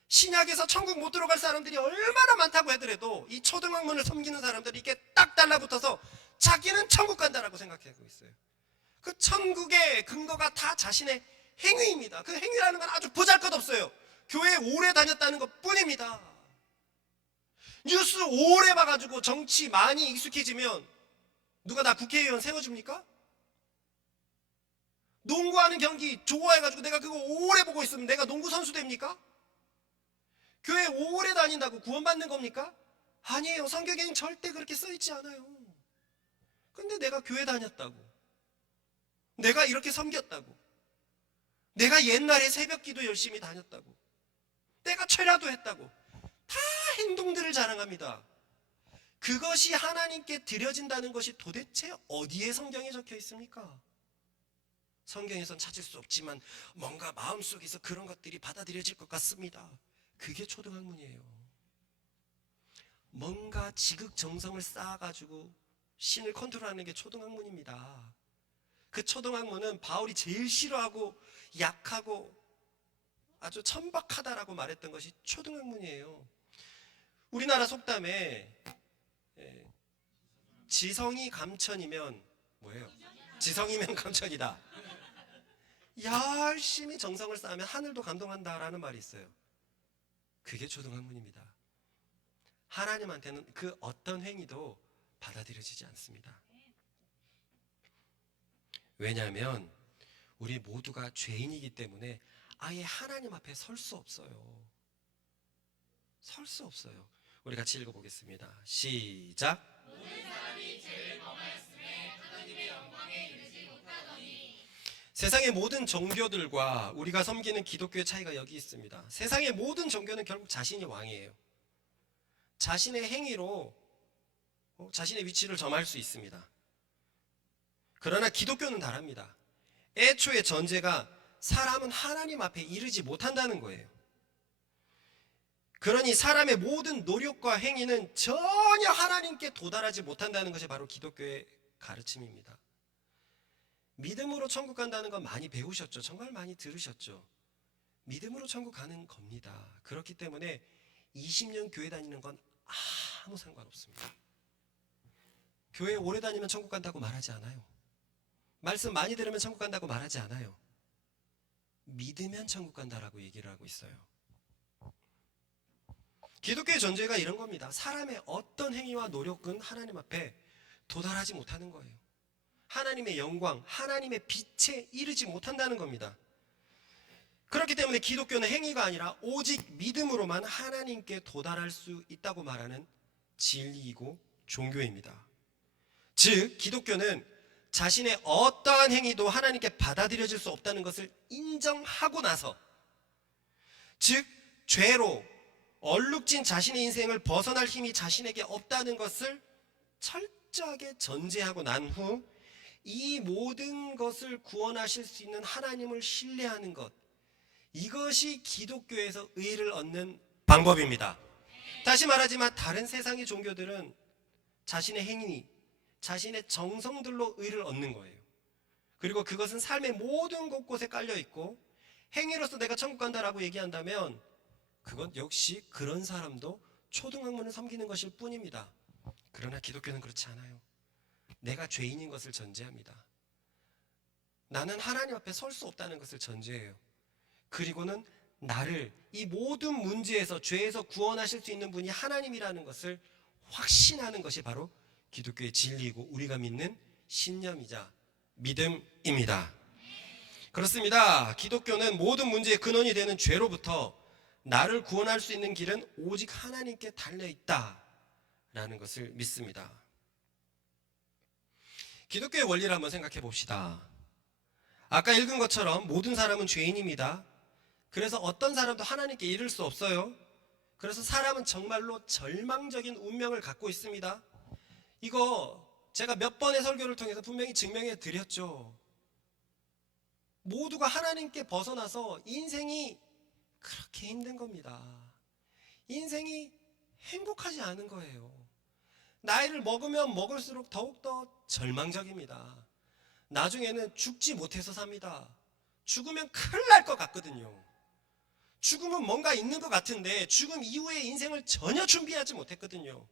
신약에서 천국 못 들어갈 사람들이 얼마나 많다고 하더라도 이 초등학문을 섬기는 사람들이 이렇게 딱 달라붙어서 자기는 천국 간다라고 생각하고 있어요. 그 천국의 근거가 다 자신의 행위입니다. 그 행위라는 건 아주 보잘것없어요. 교회에 오래 다녔다는 것 뿐입니다. 뉴스 오래 봐가지고 정치 많이 익숙해지면 누가 나 국회의원 세워줍니까? 농구하는 경기 좋아해가지고 내가 그거 오래 보고 있으면 내가 농구 선수 됩니까? 교회 오래 다닌다고 구원받는 겁니까? 아니에요. 성경에는 절대 그렇게 써있지 않아요. 근데 내가 교회 다녔다고, 내가 이렇게 섬겼다고, 내가 옛날에 새벽기도 열심히 다녔다고, 내가 철야도 했다고 다 행동들을 자랑합니다. 그것이 하나님께 드려진다는 것이 도대체 어디에 성경에 적혀 있습니까? 성경에선 찾을 수 없지만 뭔가 마음속에서 그런 것들이 받아들여질 것 같습니다. 그게 초등학문이에요. 뭔가 지극정성을 쌓아가지고 신을 컨트롤하는 게 초등학문입니다. 그 초등학문은 바울이 제일 싫어하고 약하고 아주 천박하다라고 말했던 것이 초등학문이에요. 우리나라 속담에 지성이 감천이면 뭐예요? 지성이면 감천이다. 열심히 정성을 쌓으면 하늘도 감동한다라는 말이 있어요. 그게 초등학문입니다. 하나님한테는 그 어떤 행위도 받아들여지지 않습니다. 왜냐하면 우리 모두가 죄인이기 때문에 아예 하나님 앞에 설 수 없어요. 설 수 없어요. 우리 같이 읽어보겠습니다. 시작. 모든 사람이 죄를 범하였음에 하나님의 영광에 이르지 못하더니. 세상의 모든 종교들과 우리가 섬기는 기독교의 차이가 여기 있습니다. 세상의 모든 종교는 결국 자신이 왕이에요. 자신의 행위로 자신의 위치를 점할 수 있습니다. 그러나 기독교는 다릅니다. 애초의 전제가 사람은 하나님 앞에 이르지 못한다는 거예요. 그러니 사람의 모든 노력과 행위는 전혀 하나님께 도달하지 못한다는 것이 바로 기독교의 가르침입니다. 믿음으로 천국 간다는 건 많이 배우셨죠? 정말 많이 들으셨죠? 믿음으로 천국 가는 겁니다. 그렇기 때문에 20년 교회 다니는 건 아무 상관없습니다. 교회 오래 다니면 천국 간다고 말하지 않아요. 말씀 많이 들으면 천국 간다고 말하지 않아요. 믿으면 천국 간다라고 얘기를 하고 있어요. 기독교의 전제가 이런 겁니다. 사람의 어떤 행위와 노력은 하나님 앞에 도달하지 못하는 거예요. 하나님의 영광, 하나님의 빛에 이르지 못한다는 겁니다. 그렇기 때문에 기독교는 행위가 아니라 오직 믿음으로만 하나님께 도달할 수 있다고 말하는 진리이고 종교입니다. 즉 기독교는 자신의 어떠한 행위도 하나님께 받아들여질 수 없다는 것을 인정하고 나서, 즉 죄로 얼룩진 자신의 인생을 벗어날 힘이 자신에게 없다는 것을 철저하게 전제하고 난 후 이 모든 것을 구원하실 수 있는 하나님을 신뢰하는 것, 이것이 기독교에서 의를 얻는 방법입니다. 다시 말하지만 다른 세상의 종교들은 자신의 행위, 자신의 정성들로 의를 얻는 거예요. 그리고 그것은 삶의 모든 곳곳에 깔려 있고 행위로서 내가 천국 간다라고 얘기한다면 그건 역시 그런 사람도 초등학문을 섬기는 것일 뿐입니다. 그러나 기독교는 그렇지 않아요. 내가 죄인인 것을 전제합니다. 나는 하나님 앞에 설 수 없다는 것을 전제해요. 그리고는 나를 이 모든 문제에서, 죄에서 구원하실 수 있는 분이 하나님이라는 것을 확신하는 것이 바로 기독교의 진리이고 우리가 믿는 신념이자 믿음입니다. 그렇습니다. 기독교는 모든 문제의 근원이 되는 죄로부터 나를 구원할 수 있는 길은 오직 하나님께 달려있다라는 것을 믿습니다. 기독교의 원리를 한번 생각해 봅시다. 아까 읽은 것처럼 모든 사람은 죄인입니다. 그래서 어떤 사람도 하나님께 이를 수 없어요. 그래서 사람은 정말로 절망적인 운명을 갖고 있습니다. 이거 제가 몇 번의 설교를 통해서 분명히 증명해 드렸죠. 모두가 하나님께 벗어나서 인생이 그렇게 힘든 겁니다. 인생이 행복하지 않은 거예요. 나이를 먹으면 먹을수록 더욱더 절망적입니다. 나중에는 죽지 못해서 삽니다. 죽으면 큰일 날 것 같거든요. 죽음은 뭔가 있는 것 같은데 죽음 이후의 인생을 전혀 준비하지 못했거든요.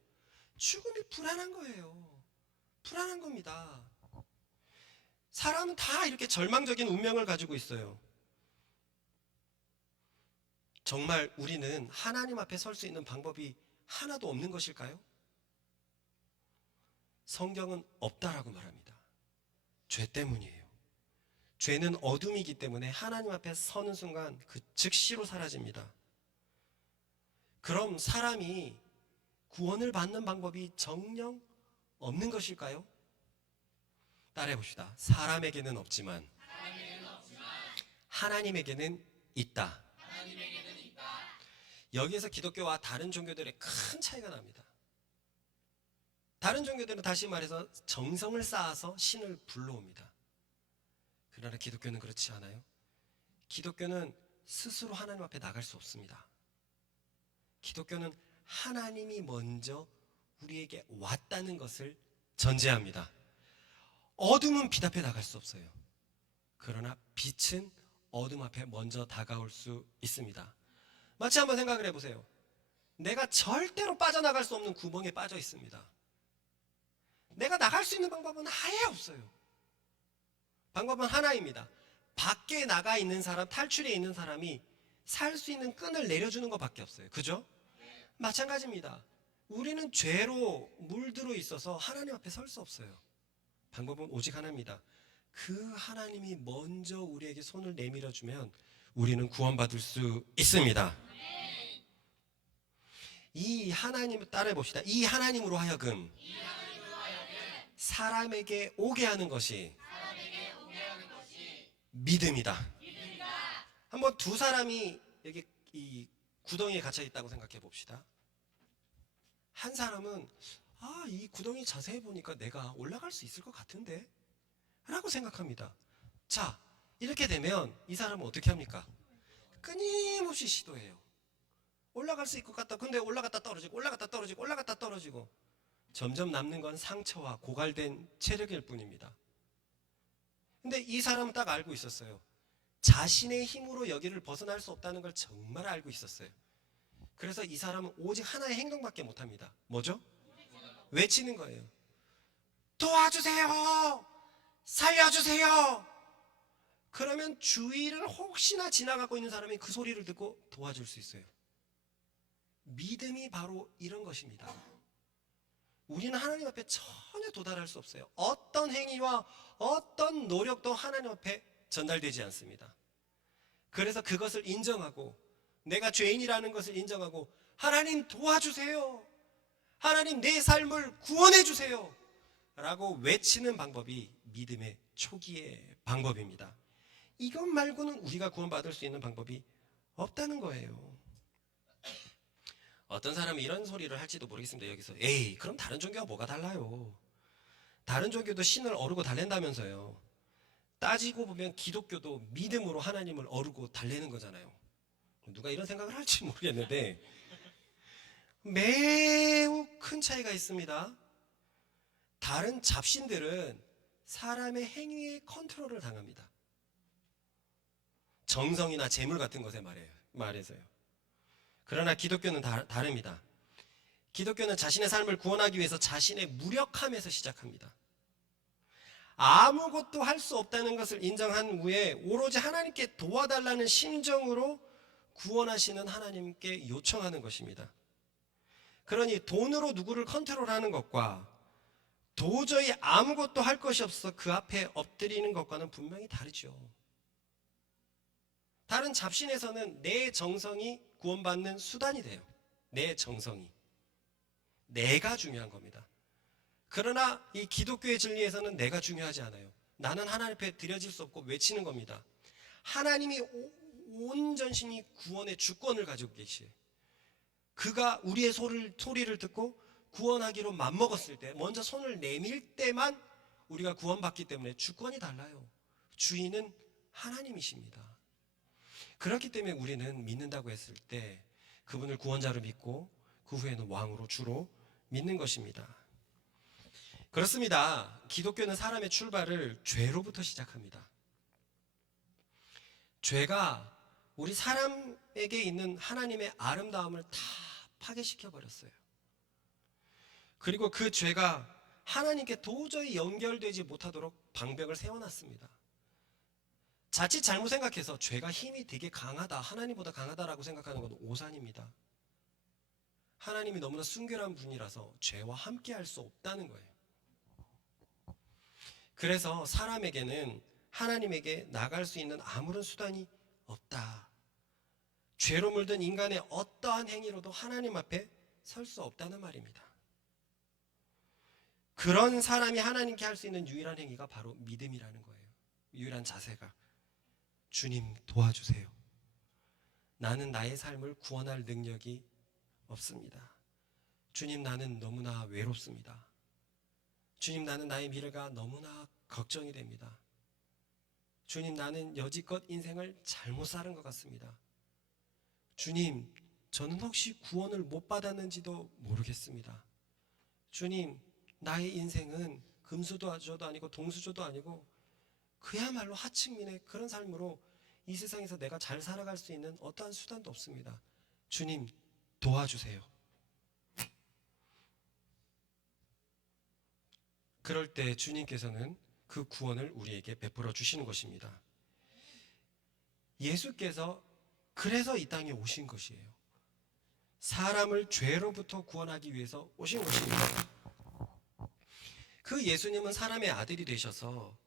죽음이 불안한 거예요. 불안한 겁니다. 사람은 다 이렇게 절망적인 운명을 가지고 있어요. 정말 우리는 하나님 앞에 설 수 있는 방법이 하나도 없는 것일까요? 성경은 없다라고 말합니다. 죄 때문이에요. 죄는 어둠이기 때문에 하나님 앞에 서는 순간 그 즉시로 사라집니다. 그럼 사람이 구원을 받는 방법이 정녕 없는 것일까요? 따라해 봅시다. 사람에게는 없지만 하나님에게는 있다. 여기에서 기독교와 다른 종교들의 큰 차이가 납니다. 다른 종교들은 다시 말해서 정성을 쌓아서 신을 불러옵니다. 그러나 기독교는 그렇지 않아요. 기독교는 스스로 하나님 앞에 나갈 수 없습니다. 기독교는 하나님이 먼저 우리에게 왔다는 것을 전제합니다. 어둠은 빛 앞에 나갈 수 없어요. 그러나 빛은 어둠 앞에 먼저 다가올 수 있습니다. 마치 한번 생각을 해보세요. 내가 절대로 빠져나갈 수 없는 구멍에 빠져 있습니다. 내가 나갈 수 있는 방법은 아예 없어요. 방법은 하나입니다. 밖에 나가 있는 사람, 탈출해 있는 사람이 살 수 있는 끈을 내려주는 것밖에 없어요. 그죠? 마찬가지입니다. 우리는 죄로 물들어 있어서 하나님 앞에 설 수 없어요. 방법은 오직 하나입니다. 그 하나님이 먼저 우리에게 손을 내밀어 주면 우리는 구원받을 수 있습니다. 이 하나님을 따라해 봅시다. 이 하나님으로 하여금 사람에게 오게 하는 것이 믿음이다. 한번 두 사람이 여기 이 구덩이에 갇혀 있다고 생각해 봅시다. 한 사람은 이 구덩이 자세히 보니까 내가 올라갈 수 있을 것 같은데 라고 생각합니다. 자, 이렇게 되면 이 사람은 어떻게 합니까? 끊임없이 시도해요. 올라갈 수 있을 것 같다. 근데 올라갔다 떨어지고 올라갔다 떨어지고 올라갔다 떨어지고 점점 남는 건 상처와 고갈된 체력일 뿐입니다. 근데 이 사람은 딱 알고 있었어요. 자신의 힘으로 여기를 벗어날 수 없다는 걸 정말 알고 있었어요. 그래서 이 사람은 오직 하나의 행동밖에 못합니다. 뭐죠? 외치는 거예요. 도와주세요! 살려주세요! 그러면 주위를 혹시나 지나가고 있는 사람이 그 소리를 듣고 도와줄 수 있어요. 믿음이 바로 이런 것입니다. 우리는 하나님 앞에 전혀 도달할 수 없어요. 어떤 행위와 어떤 노력도 하나님 앞에 전달되지 않습니다. 그래서 그것을 인정하고 내가 죄인이라는 것을 인정하고 하나님 도와주세요. 하나님 내 삶을 구원해 주세요. 라고 외치는 방법이 믿음의 초기의 방법입니다. 이것 말고는 우리가 구원받을 수 있는 방법이 없다는 거예요. 어떤 사람은 이런 소리를 할지도 모르겠습니다. 여기서 에이 그럼 다른 종교가 뭐가 달라요? 다른 종교도 신을 어르고 달랜다면서요. 따지고 보면 기독교도 믿음으로 하나님을 어르고 달래는 거잖아요. 누가 이런 생각을 할지 모르겠는데 매우 큰 차이가 있습니다. 다른 잡신들은 사람의 행위에 컨트롤을 당합니다. 정성이나 재물 같은 것에 말해서요. 그러나 기독교는 다릅니다. 기독교는 자신의 삶을 구원하기 위해서 자신의 무력함에서 시작합니다. 아무것도 할 수 없다는 것을 인정한 후에 오로지 하나님께 도와달라는 심정으로 구원하시는 하나님께 요청하는 것입니다. 그러니 돈으로 누구를 컨트롤하는 것과 도저히 아무것도 할 것이 없어 그 앞에 엎드리는 것과는 분명히 다르죠. 다른 잡신에서는 내 정성이 구원받는 수단이 돼요. 내 정성이. 내가 중요한 겁니다. 그러나 이 기독교의 진리에서는 내가 중요하지 않아요. 나는 하나님 앞에 드려질 수 없고 외치는 겁니다. 하나님이 온전신이 구원의 주권을 가지고 계시에요. 그가 우리의 소리를 듣고 구원하기로 맘먹었을 때 먼저 손을 내밀 때만 우리가 구원받기 때문에 주권이 달라요. 주인은 하나님이십니다. 그렇기 때문에 우리는 믿는다고 했을 때 그분을 구원자로 믿고 그 후에는 왕으로 주로 믿는 것입니다. 그렇습니다. 기독교는 사람의 출발을 죄로부터 시작합니다. 죄가 우리 사람에게 있는 하나님의 아름다움을 다 파괴시켜 버렸어요. 그리고 그 죄가 하나님께 도저히 연결되지 못하도록 방벽을 세워놨습니다. 자칫 잘못 생각해서 죄가 힘이 되게 강하다, 하나님보다 강하다라고 생각하는 건 오산입니다. 하나님이 너무나 순결한 분이라서 죄와 함께 할 수 없다는 거예요. 그래서 사람에게는 하나님에게 나갈 수 있는 아무런 수단이 없다. 죄로 물든 인간의 어떠한 행위로도 하나님 앞에 설 수 없다는 말입니다. 그런 사람이 하나님께 할 수 있는 유일한 행위가 바로 믿음이라는 거예요. 유일한 자세가 주님 도와주세요. 나는 나의 삶을 구원할 능력이 없습니다. 주님, 나는 너무나 외롭습니다. 주님, 나는 나의 미래가 너무나 걱정이 됩니다. 주님, 나는 여지껏 인생을 잘못 사는 것 같습니다. 주님, 저는 혹시 구원을 못 받았는지도 모르겠습니다. 주님, 나의 인생은 금수저도 아니고 동수저도 아니고 그야말로 하층민의 그런 삶으로 이 세상에서 내가 잘 살아갈 수 있는 어떠한 수단도 없습니다. 주님, 도와주세요. 그럴 때 주님께서는 그 구원을 우리에게 베풀어 주시는 것입니다. 예수께서 그래서 이 땅에 오신 것이에요. 사람을 죄로부터 구원하기 위해서 오신 것입니다. 그 예수님은 사람의 아들이 되셔서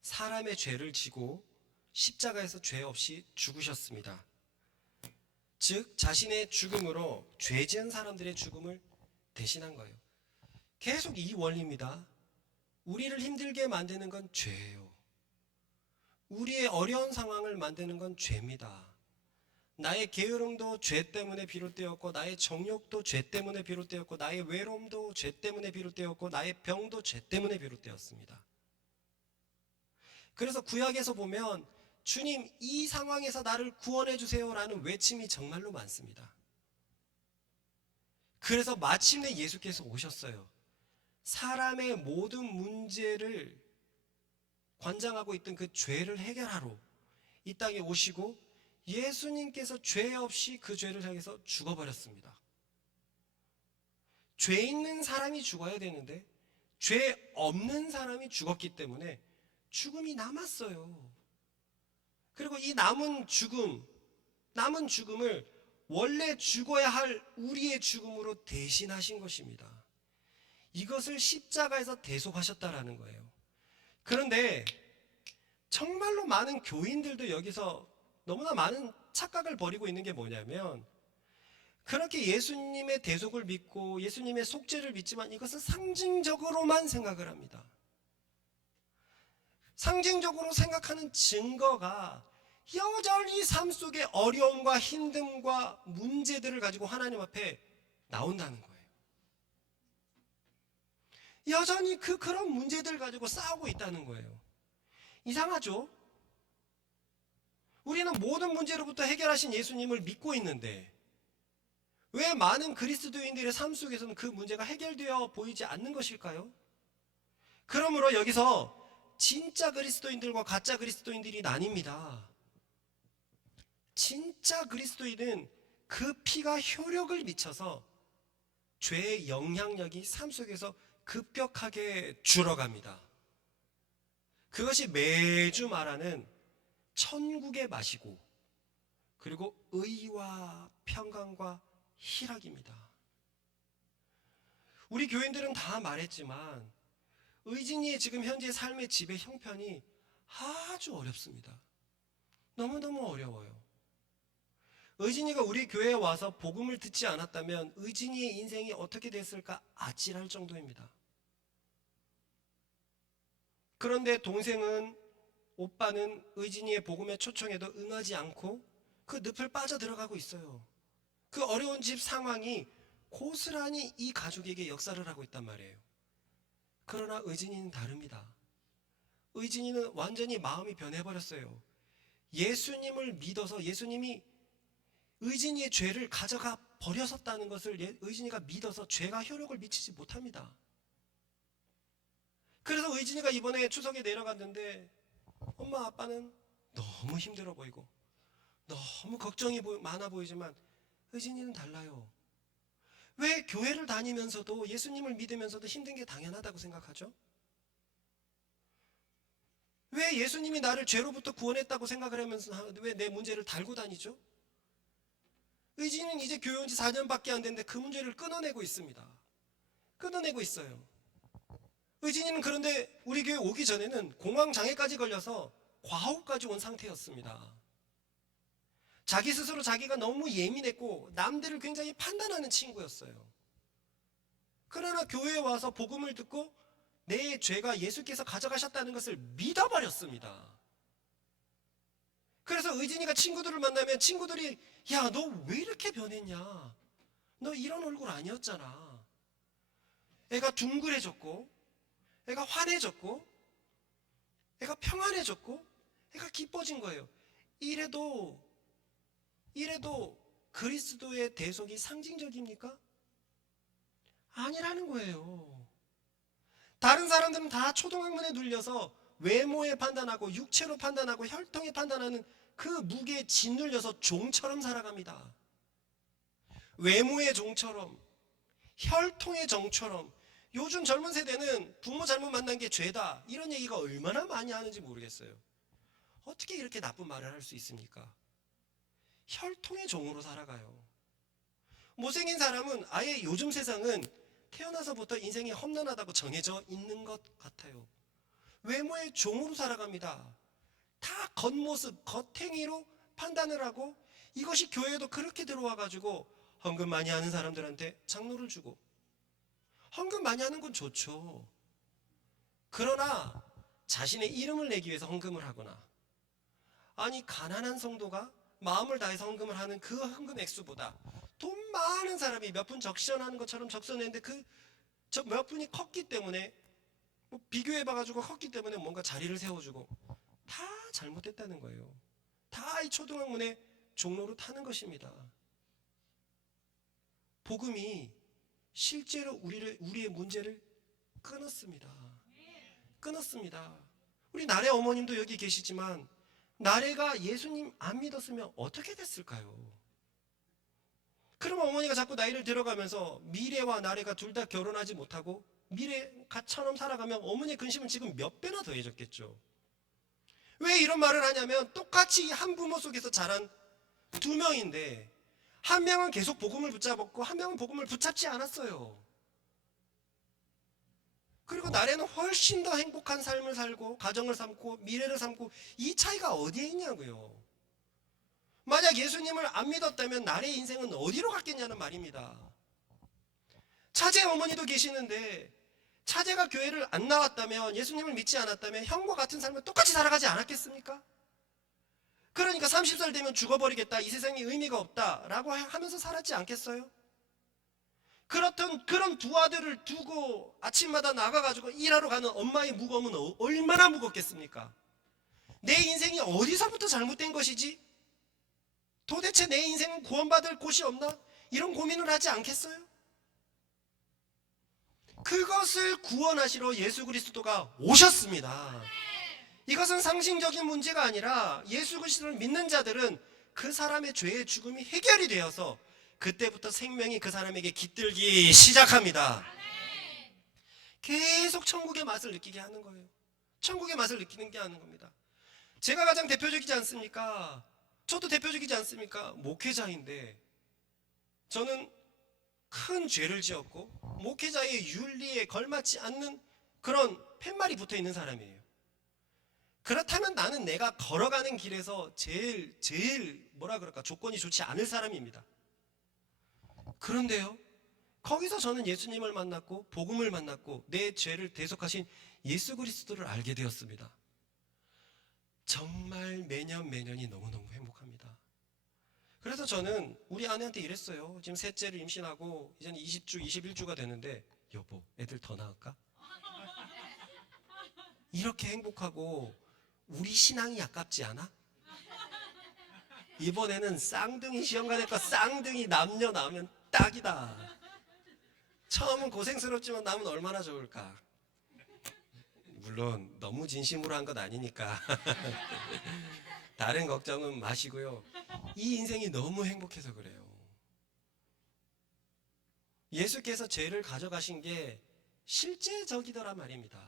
사람의 죄를 지고 십자가에서 죄 없이 죽으셨습니다. 즉 자신의 죽음으로 죄 지은 사람들의 죽음을 대신한 거예요. 계속 이 원리입니다. 우리를 힘들게 만드는 건 죄예요. 우리의 어려운 상황을 만드는 건 죄입니다. 나의 게으름도 죄 때문에 비롯되었고, 나의 정욕도 죄 때문에 비롯되었고, 나의 외로움도 죄 때문에 비롯되었고, 나의 병도 죄 때문에 비롯되었습니다. 그래서 구약에서 보면 주님, 이 상황에서 나를 구원해 주세요라는 외침이 정말로 많습니다. 그래서 마침내 예수께서 오셨어요. 사람의 모든 문제를 관장하고 있던 그 죄를 해결하러 이 땅에 오시고 예수님께서 죄 없이 그 죄를 향해서 죽어버렸습니다. 죄 있는 사람이 죽어야 되는데 죄 없는 사람이 죽었기 때문에 죽음이 남았어요. 그리고 이 남은 죽음을 원래 죽어야 할 우리의 죽음으로 대신하신 것입니다. 이것을 십자가에서 대속하셨다라는 거예요. 그런데 정말로 많은 교인들도 여기서 너무나 많은 착각을 벌이고 있는 게 뭐냐면, 그렇게 예수님의 대속을 믿고 예수님의 속죄를 믿지만 이것은 상징적으로만 생각을 합니다. 상징적으로 생각하는 증거가 여전히 삶 속의 어려움과 힘듦과 문제들을 가지고 하나님 앞에 나온다는 거예요. 여전히 그런 문제들을 가지고 싸우고 있다는 거예요. 이상하죠? 우리는 모든 문제로부터 해결하신 예수님을 믿고 있는데 왜 많은 그리스도인들의 삶 속에서는 그 문제가 해결되어 보이지 않는 것일까요? 그러므로 여기서 진짜 그리스도인들과 가짜 그리스도인들이 나뉩니다. 진짜 그리스도인은 그 피가 효력을 미쳐서 죄의 영향력이 삶 속에서 급격하게 줄어갑니다. 그것이 매주 말하는 천국의 맛이고, 그리고 의와 평강과 희락입니다. 우리 교인들은 다 말했지만 의진이의 지금 현재 삶의 지배 형편이 아주 어렵습니다. 너무너무 어려워요. 의진이가 우리 교회에 와서 복음을 듣지 않았다면 의진이의 인생이 어떻게 됐을까 아찔할 정도입니다. 그런데 동생은, 오빠는 의진이의 복음의 초청에도 응하지 않고 그 늪을 빠져들어가고 있어요. 그 어려운 집 상황이 고스란히 이 가족에게 역사를 하고 있단 말이에요. 그러나 의진이는 다릅니다. 의진이는 완전히 마음이 변해버렸어요. 예수님을 믿어서 예수님이 의진이의 죄를 가져가 버렸었다는 것을 의진이가 믿어서 죄가 효력을 미치지 못합니다. 그래서 의진이가 이번에 추석에 내려갔는데 엄마 아빠는 너무 힘들어 보이고 너무 걱정이 많아 보이지만 의진이는 달라요. 왜 교회를 다니면서도 예수님을 믿으면서도 힘든 게 당연하다고 생각하죠? 왜 예수님이 나를 죄로부터 구원했다고 생각을 하면서 왜 내 문제를 달고 다니죠? 의진이는 이제 교회 온 지 4년밖에 안 됐는데 그 문제를 끊어내고 있습니다. 끊어내고 있어요. 의진이는 그런데 우리 교회 오기 전에는 공황장애까지 걸려서 과호까지 온 상태였습니다. 자기 스스로 자기가 너무 예민했고 남들을 굉장히 판단하는 친구였어요. 그러나 교회에 와서 복음을 듣고 내 죄가 예수께서 가져가셨다는 것을 믿어버렸습니다. 그래서 의진이가 친구들을 만나면 친구들이 야, 너 왜 이렇게 변했냐? 너 이런 얼굴 아니었잖아. 애가 둥그레졌고 애가 환해졌고 애가 평안해졌고 애가 기뻐진 거예요. 이래도 그리스도의 대속이 상징적입니까? 아니라는 거예요. 다른 사람들은 다 초등학문에 눌려서 외모에 판단하고 육체로 판단하고 혈통에 판단하는 그 무게에 짓눌려서 종처럼 살아갑니다. 외모의 종처럼, 혈통의 종처럼. 요즘 젊은 세대는 부모 잘못 만난 게 죄다 이런 얘기가 얼마나 많이 하는지 모르겠어요. 어떻게 이렇게 나쁜 말을 할 수 있습니까? 혈통의 종으로 살아가요. 못생긴 사람은 아예 요즘 세상은 태어나서부터 인생이 험난하다고 정해져 있는 것 같아요. 외모의 종으로 살아갑니다. 다 겉모습, 겉행위로 판단을 하고 이것이 교회에도 그렇게 들어와가지고 헌금 많이 하는 사람들한테 장로를 주고 헌금 많이 하는 건 좋죠. 그러나 자신의 이름을 내기 위해서 헌금을 하거나 아니 가난한 성도가 마음을 다해서 헌금을 하는 그 헌금 액수보다 돈 많은 사람이 몇 분 적시전하는 것처럼 적셔냈는데 그 몇 분이 컸기 때문에 뭐 비교해봐가지고 컸기 때문에 뭔가 자리를 세워주고 다 잘못됐다는 거예요. 다 이 초등학문의 종로로 타는 것입니다. 복음이 실제로 우리의 문제를 끊었습니다. 끊었습니다. 우리 나래 어머님도 여기 계시지만 나래가 예수님 안 믿었으면 어떻게 됐을까요? 그럼 어머니가 자꾸 나이를 들어가면서 미래와 나래가 둘 다 결혼하지 못하고 미래가처럼 살아가면 어머니의 근심은 지금 몇 배나 더해졌겠죠. 왜 이런 말을 하냐면 똑같이 한 부모 속에서 자란 두 명인데 한 명은 계속 복음을 붙잡았고 한 명은 복음을 붙잡지 않았어요. 그리고 나래는 훨씬 더 행복한 삶을 살고 가정을 삼고 미래를 삼고 이 차이가 어디에 있냐고요. 만약 예수님을 안 믿었다면 나래의 인생은 어디로 갔겠냐는 말입니다. 차제 어머니도 계시는데 차제가 교회를 안 나왔다면 예수님을 믿지 않았다면 형과 같은 삶을 똑같이 살아가지 않았겠습니까? 그러니까 30살 되면 죽어버리겠다, 이 세상에 의미가 없다라고 하면서 살았지 않겠어요? 그렇던 그런 두 아들을 두고 아침마다 나가가지고 일하러 가는 엄마의 무거움은 얼마나 무겁겠습니까? 내 인생이 어디서부터 잘못된 것이지? 도대체 내 인생은 구원받을 곳이 없나? 이런 고민을 하지 않겠어요? 그것을 구원하시러 예수 그리스도가 오셨습니다. 이것은 상징적인 문제가 아니라 예수 그리스도를 믿는 자들은 그 사람의 죄의 죽음이 해결이 되어서 그때부터 생명이 그 사람에게 깃들기 시작합니다. 계속 천국의 맛을 느끼게 하는 거예요. 천국의 맛을 느끼는 게 하는 겁니다. 제가 가장 대표적이지 않습니까? 저도 대표적이지 않습니까? 목회자인데 저는 큰 죄를 지었고 목회자의 윤리에 걸맞지 않는 그런 팻말이 붙어 있는 사람이에요. 그렇다면 나는 내가 걸어가는 길에서 제일 뭐라 그럴까 조건이 좋지 않을 사람입니다. 그런데요, 거기서 저는 예수님을 만났고 복음을 만났고 내 죄를 대속하신 예수 그리스도를 알게 되었습니다. 정말 매년이 너무너무 행복합니다. 그래서 저는 우리 아내한테 이랬어요. 지금 셋째를 임신하고 이제는 20주, 21주가 되는데 여보, 애들 더 낳을까? 이렇게 행복하고 우리 신앙이 아깝지 않아? 이번에는 쌍둥이 시험관에서 쌍둥이 남녀 낳으면 딱이다. 처음은 고생스럽지만 나면 얼마나 좋을까? 물론 너무 진심으로 한 것 아니니까 다른 걱정은 마시고요. 이 인생이 너무 행복해서 그래요. 예수께서 죄를 가져가신 게 실제적이더란 말입니다.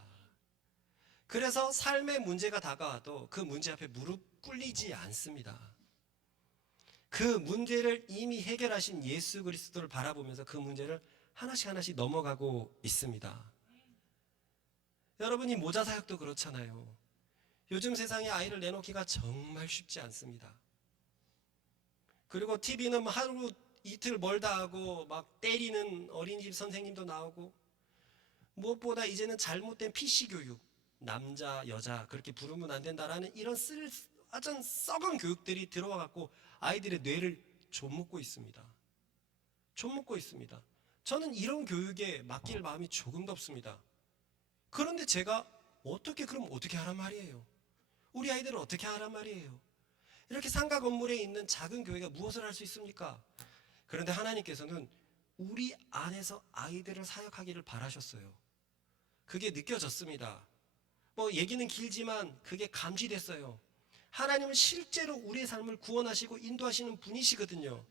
그래서 삶의 문제가 다가와도 그 문제 앞에 무릎 꿇리지 않습니다. 그 문제를 이미 해결하신 예수 그리스도를 바라보면서 그 문제를 하나씩 넘어가고 있습니다. 여러분이 모자 사역도 그렇잖아요. 요즘 세상에 아이를 내놓기가 정말 쉽지 않습니다. 그리고 TV는 하루 이틀 멀다 하고 막 때리는 어린이집 선생님도 나오고, 무엇보다 이제는 잘못된 PC 교육, 남자 여자 그렇게 부르면 안 된다라는 이런 아주 썩은 교육들이 들어와 갖고 아이들의 뇌를 좀먹고 있습니다. 좀먹고 있습니다. 저는 이런 교육에 맡길 마음이 조금도 없습니다. 그런데 제가 그럼 어떻게 하란 말이에요? 우리 아이들을 어떻게 하란 말이에요? 이렇게 상가 건물에 있는 작은 교회가 무엇을 할 수 있습니까? 그런데 하나님께서는 우리 안에서 아이들을 사역하기를 바라셨어요. 그게 느껴졌습니다. 얘기는 길지만 그게 감지됐어요. 하나님은 실제로 우리의 삶을 구원하시고 인도하시는 분이시거든요.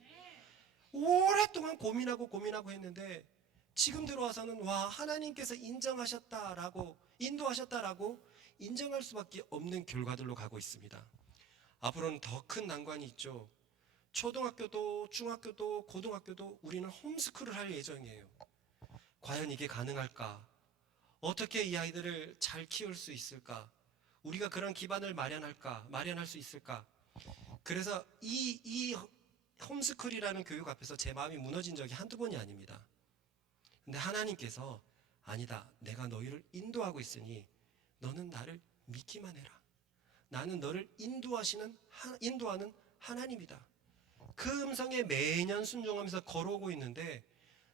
오랫동안 고민하고 했는데 지금 들어와서는 하나님께서 인정하셨다라고, 인도하셨다라고 인정할 수밖에 없는 결과들로 가고 있습니다. 앞으로는 더 큰 난관이 있죠. 초등학교도 중학교도 고등학교도 우리는 홈스쿨을 할 예정이에요. 과연 이게 가능할까? 어떻게 이 아이들을 잘 키울 수 있을까? 우리가 그런 기반을 마련할 수 있을까? 그래서 이 홈스쿨이라는 교육 앞에서 제 마음이 무너진 적이 한두 번이 아닙니다. 근데 하나님께서 아니다, 내가 너희를 인도하고 있으니 너는 나를 믿기만 해라. 나는 너를 인도하는 하나님이다. 그 음성에 매년 순종하면서 걸어오고 있는데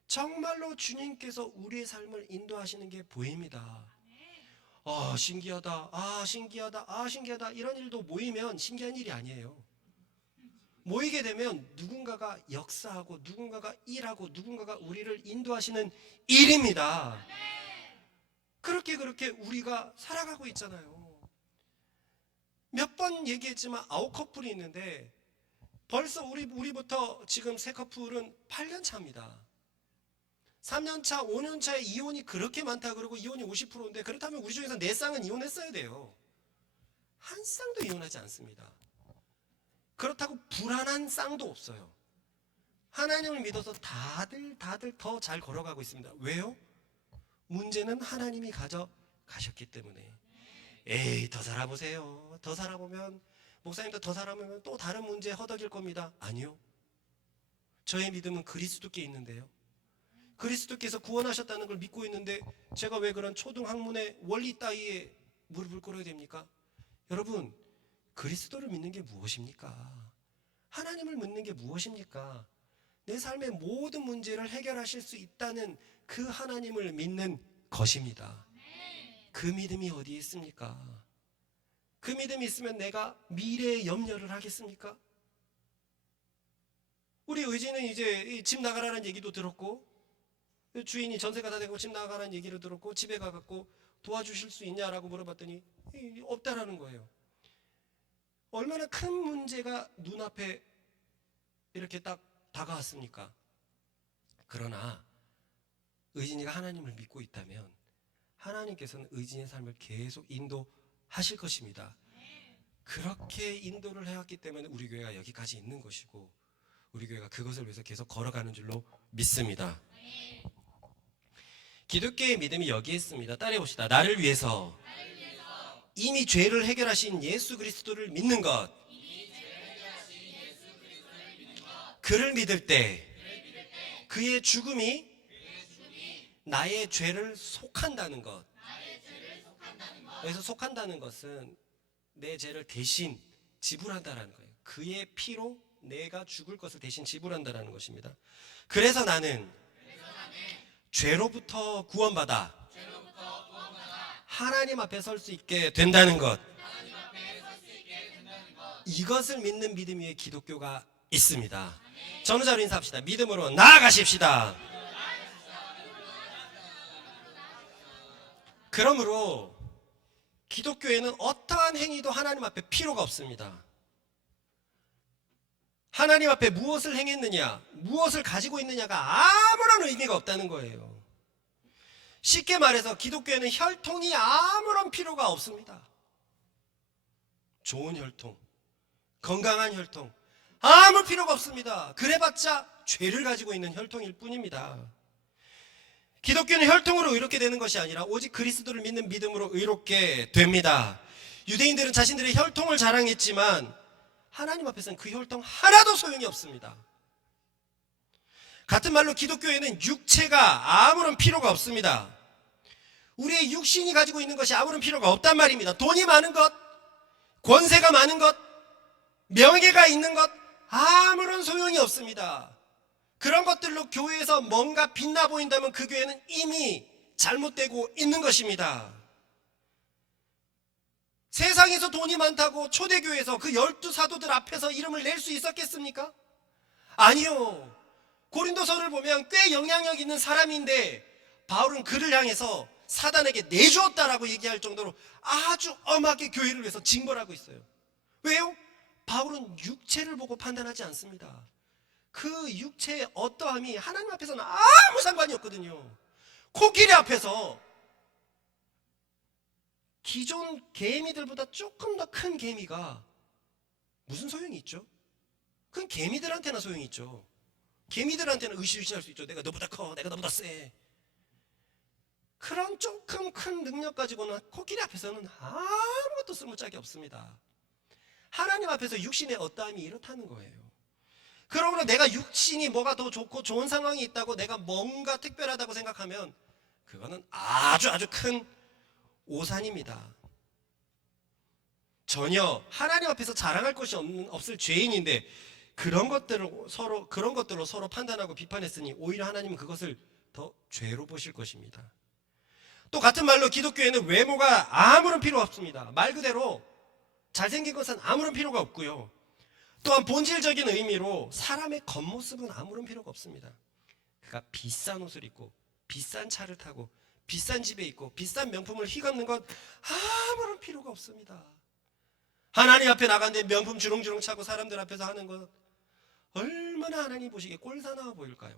정말로 주님께서 우리의 삶을 인도하시는 게 보입니다. 신기하다. 신기하다. 이런 일도 모이면 신기한 일이 아니에요. 모이게 되면 누군가가 역사하고 누군가가 일하고 누군가가 우리를 인도하시는 일입니다. 그렇게 우리가 살아가고 있잖아요. 몇 번 얘기했지만 9커플이 있는데 벌써 우리부터 지금 3커플은 8년 차입니다. 3년 차, 5년 차에 이혼이 그렇게 많다 그러고 이혼이 50%인데, 그렇다면 우리 중에서 4쌍은 이혼했어야 돼요. 한 쌍도 이혼하지 않습니다. 그렇다고 불안한 쌍도 없어요. 하나님을 믿어서 다들 더 잘 걸어가고 있습니다. 왜요? 문제는 하나님이 가져가셨기 때문에. 더 살아보세요. 더 살아보면, 목사님도 더 살아보면 또 다른 문제에 허덕일 겁니다. 아니요. 저의 믿음은 그리스도께 있는데요. 그리스도께서 구원하셨다는 걸 믿고 있는데 제가 왜 그런 초등학문의 원리 따위에 무릎을 꿇어야 됩니까? 여러분, 그리스도를 믿는 게 무엇입니까? 하나님을 믿는 게 무엇입니까? 내 삶의 모든 문제를 해결하실 수 있다는 그 하나님을 믿는 것입니다. 그 믿음이 어디에 있습니까? 그 믿음이 있으면 내가 미래에 염려를 하겠습니까? 우리 의지는 이제 집 나가라는 얘기도 들었고, 주인이 전세가 다 되고 집 나가라는 얘기를 들었고, 집에 가갖고 도와주실 수 있냐라고 물어봤더니 없다라는 거예요. 얼마나 큰 문제가 눈앞에 이렇게 딱 다가왔습니까? 그러나 의진이가 하나님을 믿고 있다면 하나님께서는 의진의 삶을 계속 인도하실 것입니다. 그렇게 인도를 해왔기 때문에 우리 교회가 여기까지 있는 것이고, 우리 교회가 그것을 위해서 계속 걸어가는 줄로 믿습니다. 기독교의 믿음이 여기에 있습니다. 따라해 봅시다. 나를 위해서 이미 죄를 해결하신 예수 그리스도를 믿는 것. 그를 믿을 때 그의 죽음이 나의 죄를 속한다는 것. 여기서 속한다는 것은 내 죄를 대신 지불한다는 거예요. 그의 피로 내가 죽을 것을 대신 지불한다는 것입니다. 그래서 나는 죄로부터 구원받아 하나님 앞에 설 수 있게 된다는 것. 이것을 믿는 믿음 위에 기독교가 있습니다. 전우자로 인사합시다. 믿음으로 나아가십시다. 그러므로 기독교에는 어떠한 행위도 하나님 앞에 필요가 없습니다. 하나님 앞에 무엇을 행했느냐, 무엇을 가지고 있느냐가 아무런 의미가 없다는 거예요. 쉽게 말해서 기독교에는 혈통이 아무런 필요가 없습니다. 좋은 혈통, 건강한 혈통, 아무 필요가 없습니다. 그래봤자 죄를 가지고 있는 혈통일 뿐입니다. 기독교는 혈통으로 의롭게 되는 것이 아니라 오직 그리스도를 믿는 믿음으로 의롭게 됩니다. 유대인들은 자신들의 혈통을 자랑했지만 하나님 앞에서는 그 혈통 하나도 소용이 없습니다. 같은 말로 기독교에는 육체가 아무런 필요가 없습니다. 우리의 육신이 가지고 있는 것이 아무런 필요가 없단 말입니다. 돈이 많은 것, 권세가 많은 것, 명예가 있는 것 아무런 소용이 없습니다. 그런 것들로 교회에서 뭔가 빛나 보인다면 그 교회는 이미 잘못되고 있는 것입니다. 세상에서 돈이 많다고 초대교회에서 그 12사도들 앞에서 이름을 낼 수 있었겠습니까? 아니요. 고린도서를 보면 꽤 영향력 있는 사람인데 바울은 그를 향해서 사단에게 내주었다라고 얘기할 정도로 아주 엄하게 교회를 위해서 징벌하고 있어요. 왜요? 바울은 육체를 보고 판단하지 않습니다. 그 육체의 어떠함이 하나님 앞에서는 아무 상관이 없거든요. 코끼리 앞에서 기존 개미들보다 조금 더 큰 개미가 무슨 소용이 있죠? 그건 개미들한테나 소용이 있죠. 개미들한테는 으쌰으쌰할 수 있죠. 내가 너보다 커, 내가 너보다 세. 그런 조금 큰 능력 가지고는 코끼리 앞에서는 아무것도 쓸모짝이 없습니다. 하나님 앞에서 육신의 어떠함이 이렇다는 거예요. 그러므로 내가 육신이 뭐가 더 좋고 좋은 상황이 있다고 내가 뭔가 특별하다고 생각하면 그거는 아주 큰 오산입니다. 전혀 하나님 앞에서 자랑할 것이 없을 죄인인데 그런 것들로 서로 판단하고 비판했으니 오히려 하나님은 그것을 더 죄로 보실 것입니다. 또 같은 말로 기독교에는 외모가 아무런 필요 없습니다. 말 그대로 잘생긴 것은 아무런 필요가 없고요. 또한 본질적인 의미로 사람의 겉모습은 아무런 필요가 없습니다. 그가 비싼 옷을 입고 비싼 차를 타고 비싼 집에 있고 비싼 명품을 휘감는 것 아무런 필요가 없습니다. 하나님 앞에 나갔는데 명품 주렁주렁 차고 사람들 앞에서 하는 것 얼마나 하나님 보시기에 꼴사나워 보일까요?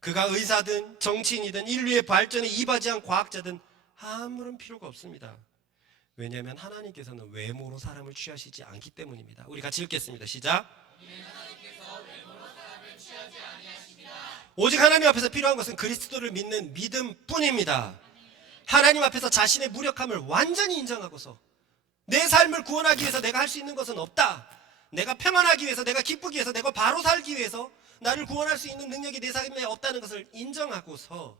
그가 의사든 정치인이든 인류의 발전에 이바지한 과학자든 아무런 필요가 없습니다. 왜냐하면 하나님께서는 외모로 사람을 취하시지 않기 때문입니다. 우리 같이 읽겠습니다. 시작. 오직 하나님 앞에서 필요한 것은 그리스도를 믿는 믿음뿐입니다. 하나님 앞에서 자신의 무력함을 완전히 인정하고서 내 삶을 구원하기 위해서 내가 할 수 있는 것은 없다. 내가 평안하기 위해서, 내가 기쁘기 위해서, 내가 바로 살기 위해서 나를 구원할 수 있는 능력이 내 삶에 없다는 것을 인정하고서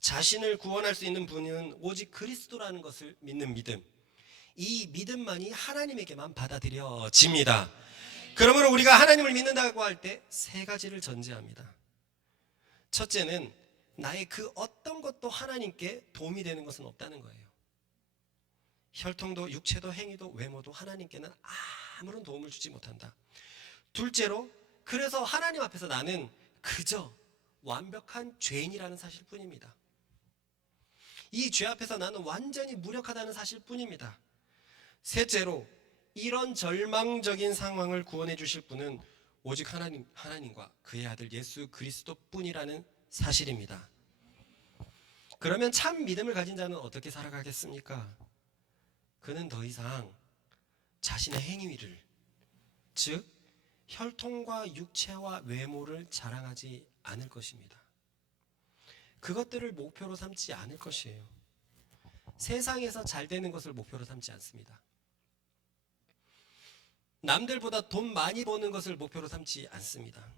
자신을 구원할 수 있는 분은 오직 그리스도라는 것을 믿는 믿음. 이 믿음만이 하나님에게만 받아들여집니다. 그러므로 우리가 하나님을 믿는다고 할 때 세 가지를 전제합니다. 첫째는 나의 그 어떤 것도 하나님께 도움이 되는 것은 없다는 거예요. 혈통도 육체도 행위도 외모도 하나님께는 아무런 도움을 주지 못한다. 둘째로 그래서 하나님 앞에서 나는 그저 완벽한 죄인이라는 사실뿐입니다. 이 죄 앞에서 나는 완전히 무력하다는 사실뿐입니다. 셋째로 이런 절망적인 상황을 구원해 주실 분은 오직 하나님과 그의 아들 예수 그리스도뿐이라는 사실입니다. 그러면 참 믿음을 가진 자는 어떻게 살아가겠습니까? 그는 더 이상 자신의 행위를, 즉 혈통과 육체와 외모를 자랑하지 않을 것입니다. 그것들을 목표로 삼지 않을 것이에요. 세상에서 잘 되는 것을 목표로 삼지 않습니다. 남들보다 돈 많이 버는 것을 목표로 삼지 않습니다.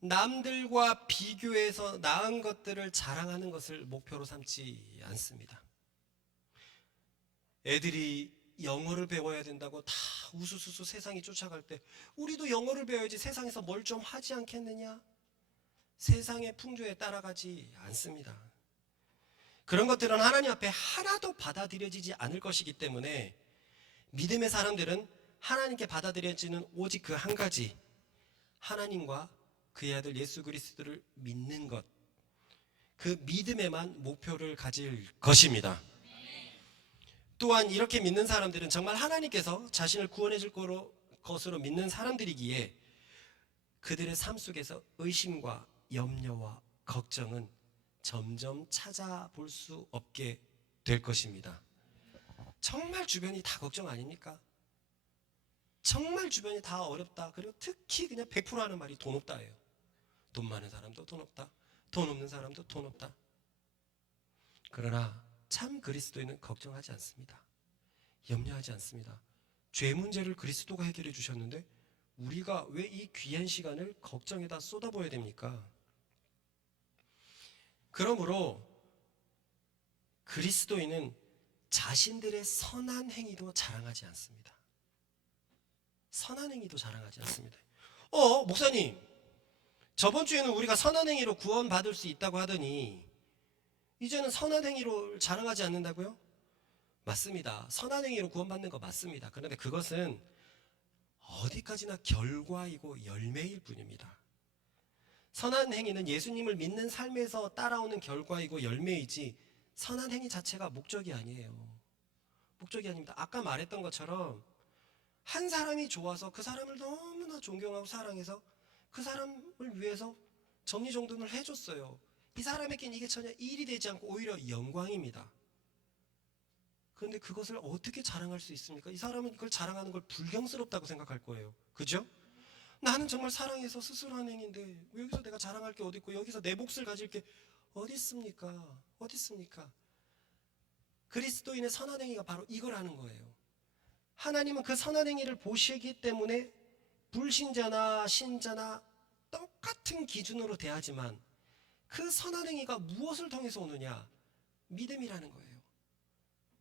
남들과 비교해서 나은 것들을 자랑하는 것을 목표로 삼지 않습니다. 애들이 영어를 배워야 된다고 다 우수수수 세상이 쫓아갈 때 우리도 영어를 배워야지 세상에서 뭘 좀 하지 않겠느냐? 세상의 풍조에 따라가지 않습니다. 그런 것들은 하나님 앞에 하나도 받아들여지지 않을 것이기 때문에 믿음의 사람들은 하나님께 받아들여지는 오직 그 한 가지, 하나님과 그의 아들 예수 그리스도를 믿는 것, 그 믿음에만 목표를 가질 것입니다. 또한 이렇게 믿는 사람들은 정말 하나님께서 자신을 구원해 줄 것으로 믿는 사람들이기에 그들의 삶 속에서 의심과 염려와 걱정은 점점 찾아볼 수 없게 될 것입니다. 정말 주변이 다 걱정 아닙니까? 정말 주변이 다 어렵다. 그리고 특히 그냥 100% 하는 말이 돈 없다예요. 돈 많은 사람도 돈 없다. 돈 없는 사람도 돈 없다. 그러나 참 그리스도인은 걱정하지 않습니다. 염려하지 않습니다. 죄 문제를 그리스도가 해결해 주셨는데 우리가 왜 이 귀한 시간을 걱정에다 쏟아부어야 됩니까? 그러므로 그리스도인은 자신들의 선한 행위도 자랑하지 않습니다. 선한 행위도 자랑하지 않습니다. 목사님, 저번 주에는 우리가 선한 행위로 구원받을 수 있다고 하더니 이제는 선한 행위로 자랑하지 않는다고요? 맞습니다. 선한 행위로 구원받는 거 맞습니다. 그런데 그것은 어디까지나 결과이고 열매일 뿐입니다. 선한 행위는 예수님을 믿는 삶에서 따라오는 결과이고 열매이지 선한 행위 자체가 목적이 아니에요. 목적이 아닙니다. 아까 말했던 것처럼 한 사람이 좋아서 그 사람을 너무나 존경하고 사랑해서 그 사람을 위해서 정리정돈을 해줬어요. 이 사람에겐 이게 전혀 일이 되지 않고 오히려 영광입니다. 그런데 그것을 어떻게 자랑할 수 있습니까? 이 사람은 그걸 자랑하는 걸 불경스럽다고 생각할 거예요. 그죠? 나는 정말 사랑해서 스스로 한 행위인데 여기서 내가 자랑할 게 어디 있고 여기서 내 몫을 가질 게 어디 있습니까? 어디 있습니까? 그리스도인의 선한 행위가 바로 이걸 하는 거예요. 하나님은 그 선한 행위를 보시기 때문에 불신자나 신자나 똑같은 기준으로 대하지만 그 선한 행위가 무엇을 통해서 오느냐? 믿음이라는 거예요.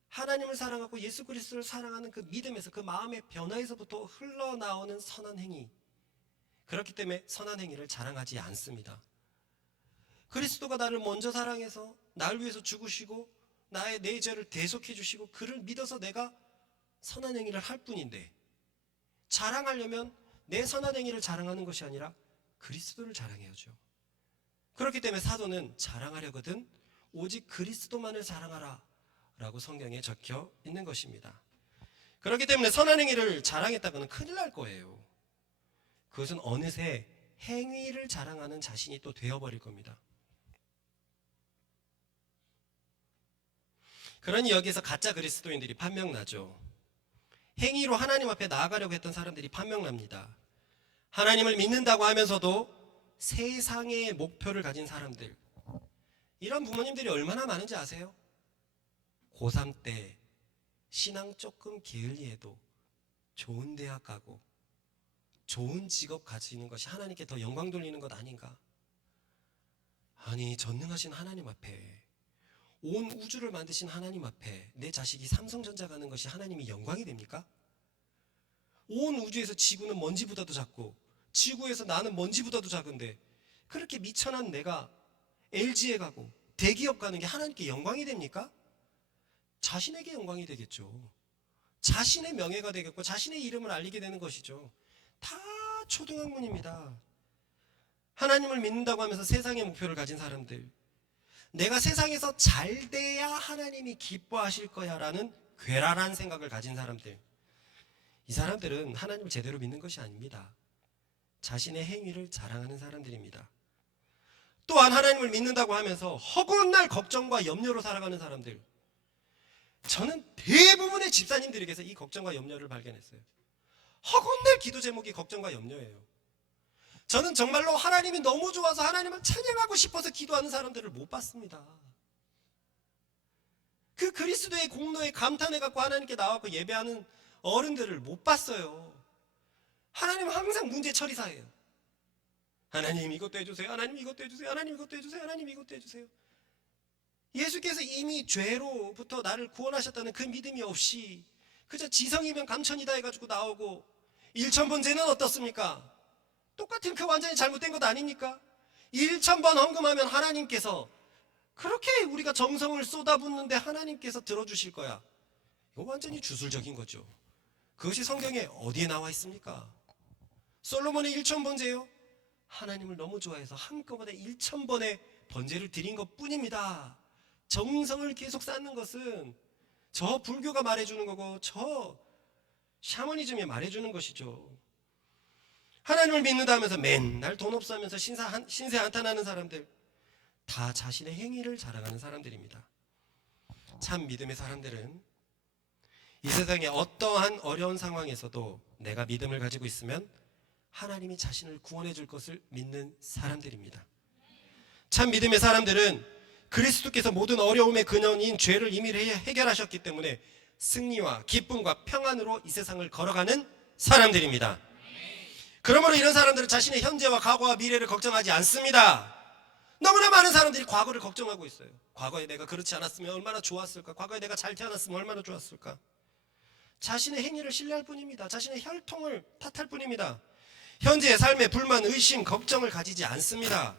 하나님을 사랑하고 예수 그리스도를 사랑하는 그 믿음에서 그 마음의 변화에서부터 흘러나오는 선한 행위. 그렇기 때문에 선한 행위를 자랑하지 않습니다. 그리스도가 나를 먼저 사랑해서 나를 위해서 죽으시고 나의 내 죄를 대속해 주시고 그를 믿어서 내가 선한 행위를 할 뿐인데 자랑하려면 내 선한 행위를 자랑하는 것이 아니라 그리스도를 자랑해야죠. 그렇기 때문에 사도는 자랑하려거든 오직 그리스도만을 자랑하라 라고 성경에 적혀 있는 것입니다. 그렇기 때문에 선한 행위를 자랑했다가는 큰일 날 거예요. 그것은 어느새 행위를 자랑하는 자신이 또 되어버릴 겁니다. 그러니 여기서 가짜 그리스도인들이 판명나죠. 행위로 하나님 앞에 나아가려고 했던 사람들이 판명납니다. 하나님을 믿는다고 하면서도 세상의 목표를 가진 사람들, 이런 부모님들이 얼마나 많은지 아세요? 고3 때 신앙 조금 게을리해도 좋은 대학 가고 좋은 직업 가지는 것이 하나님께 더 영광 돌리는 것 아닌가? 아니, 전능하신 하나님 앞에, 온 우주를 만드신 하나님 앞에 내 자식이 삼성전자 가는 것이 하나님이 영광이 됩니까? 온 우주에서 지구는 먼지보다도 작고 지구에서 나는 먼지보다도 작은데 그렇게 미천한 내가 LG에 가고 대기업 가는 게 하나님께 영광이 됩니까? 자신에게 영광이 되겠죠. 자신의 명예가 되겠고 자신의 이름을 알리게 되는 것이죠. 다 초등학문입니다. 하나님을 믿는다고 하면서 세상의 목표를 가진 사람들, 내가 세상에서 잘 돼야 하나님이 기뻐하실 거야 라는 괴랄한 생각을 가진 사람들, 이 사람들은 하나님을 제대로 믿는 것이 아닙니다. 자신의 행위를 자랑하는 사람들입니다. 또한 하나님을 믿는다고 하면서 허구한 날 걱정과 염려로 살아가는 사람들, 저는 대부분의 집사님들에게서 이 걱정과 염려를 발견했어요. 허구한 날 기도 제목이 걱정과 염려예요. 저는 정말로 하나님이 너무 좋아서 하나님을 찬양하고 싶어서 기도하는 사람들을 못 봤습니다. 그 그리스도의 공로에 감탄해갖고 하나님께 나와서 예배하는 어른들을 못 봤어요. 하나님은 항상 문제 처리사예요. 하나님 이것도 해주세요. 하나님 이것도 해주세요. 하나님 이것도 해주세요. 하나님 이것도 해주세요. 예수께서 이미 죄로부터 나를 구원하셨다는 그 믿음이 없이 그저 지성이면 감천이다 해가지고 나오고, 일천번제는 어떻습니까? 똑같은 그 완전히 잘못된 것 아닙니까? 1000번 헌금하면 하나님께서, 그렇게 우리가 정성을 쏟아붓는데 하나님께서 들어주실 거야. 이거 완전히 주술적인 거죠. 그것이 성경에 어디에 나와 있습니까? 솔로몬의 1000번제요? 하나님을 너무 좋아해서 한꺼번에 1000번의 번제를 드린 것 뿐입니다. 정성을 계속 쌓는 것은 저 불교가 말해주는 거고 저 샤머니즘이 말해주는 것이죠. 하나님을 믿는다 하면서 맨날 돈 없어 하면서 신세 한탄하는 사람들, 다 자신의 행위를 자랑하는 사람들입니다. 참 믿음의 사람들은 이 세상의 어떠한 어려운 상황에서도 내가 믿음을 가지고 있으면 하나님이 자신을 구원해 줄 것을 믿는 사람들입니다. 참 믿음의 사람들은 그리스도께서 모든 어려움의 근원인 죄를 이미 해결하셨기 때문에 승리와 기쁨과 평안으로 이 세상을 걸어가는 사람들입니다. 그러므로 이런 사람들은 자신의 현재와 과거와 미래를 걱정하지 않습니다. 너무나 많은 사람들이 과거를 걱정하고 있어요. 과거에 내가 그렇지 않았으면 얼마나 좋았을까? 과거에 내가 잘 태어났으면 얼마나 좋았을까? 자신의 행위를 신뢰할 뿐입니다. 자신의 혈통을 탓할 뿐입니다. 현재의 삶에 불만, 의심, 걱정을 가지지 않습니다.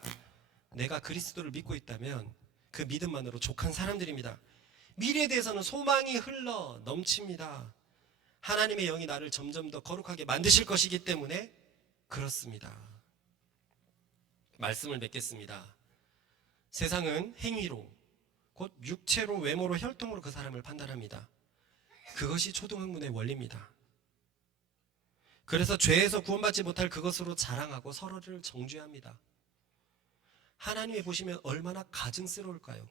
내가 그리스도를 믿고 있다면 그 믿음만으로 족한 사람들입니다. 미래에 대해서는 소망이 흘러 넘칩니다. 하나님의 영이 나를 점점 더 거룩하게 만드실 것이기 때문에 그렇습니다. 말씀을 맺겠습니다. 세상은 행위로, 곧 육체로, 외모로, 혈통으로 그 사람을 판단합니다. 그것이 초등학문의 원리입니다. 그래서 죄에서 구원받지 못할 그것으로 자랑하고 서로를 정죄합니다. 하나님이 보시면 얼마나 가증스러울까요?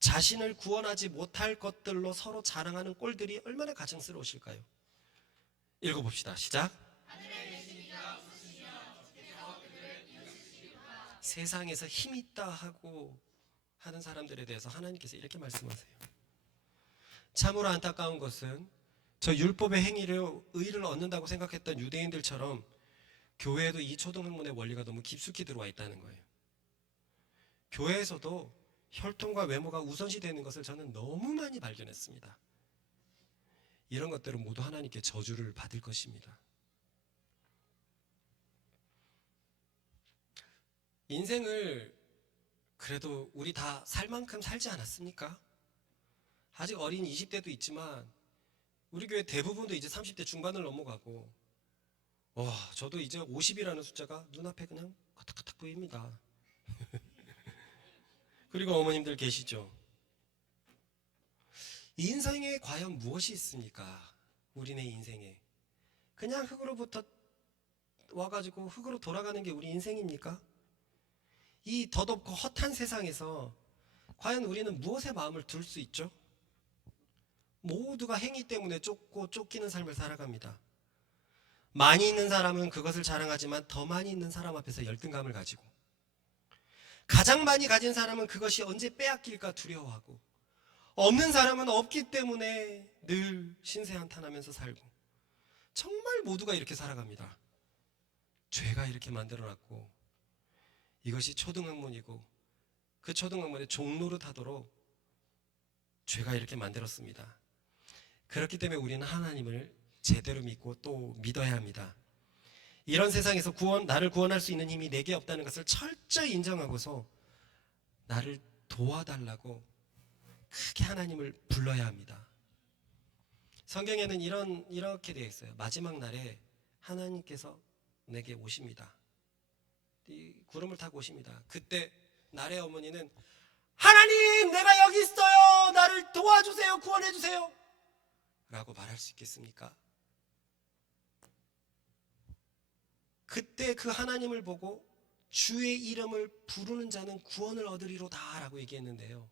자신을 구원하지 못할 것들로 서로 자랑하는 꼴들이 얼마나 가증스러우실까요? 읽어봅시다. 시작. 세상에서 힘있다 하고 하는 사람들에 대해서 하나님께서 이렇게 말씀하세요. 참으로 안타까운 것은 저 율법의 행위로 의를 얻는다고 생각했던 유대인들처럼 교회에도 이 초등학문의 원리가 너무 깊숙이 들어와 있다는 거예요. 교회에서도 혈통과 외모가 우선시되는 것을 저는 너무 많이 발견했습니다. 이런 것들은 모두 하나님께 저주를 받을 것입니다. 인생을 그래도 우리 다 살 만큼 살지 않았습니까? 아직 어린 20대도 있지만 우리 교회 대부분도 이제 30대 중반을 넘어가고, 저도 이제 50이라는 숫자가 눈앞에 그냥 까딱까딱 보입니다. 그리고 어머님들 계시죠? 인생에 과연 무엇이 있습니까? 우리네 인생에 그냥 흙으로부터 와가지고 흙으로 돌아가는 게 우리 인생입니까? 이 더덥고 헛한 세상에서 과연 우리는 무엇에 마음을 둘 수 있죠? 모두가 행위 때문에 쫓고 쫓기는 삶을 살아갑니다. 많이 있는 사람은 그것을 자랑하지만 더 많이 있는 사람 앞에서 열등감을 가지고, 가장 많이 가진 사람은 그것이 언제 빼앗길까 두려워하고, 없는 사람은 없기 때문에 늘 신세한탄하면서 살고, 정말 모두가 이렇게 살아갑니다. 죄가 이렇게 만들어놨고, 이것이 초등학문이고 그 초등학문의 종노릇하도록 죄가 이렇게 만들었습니다. 그렇기 때문에 우리는 하나님을 제대로 믿고 또 믿어야 합니다. 이런 세상에서 나를 구원할 수 있는 힘이 내게 없다는 것을 철저히 인정하고서 나를 도와달라고 크게 하나님을 불러야 합니다. 성경에는 이렇게 되어 있어요. 마지막 날에 하나님께서 내게 오십니다. 이 구름을 타고 오십니다. 그때 나의 어머니는 하나님, 내가 여기 있어요. 나를 도와주세요. 구원해주세요. 라고 말할 수 있겠습니까? 그때 그 하나님을 보고 주의 이름을 부르는 자는 구원을 얻으리로다 라고 얘기했는데요.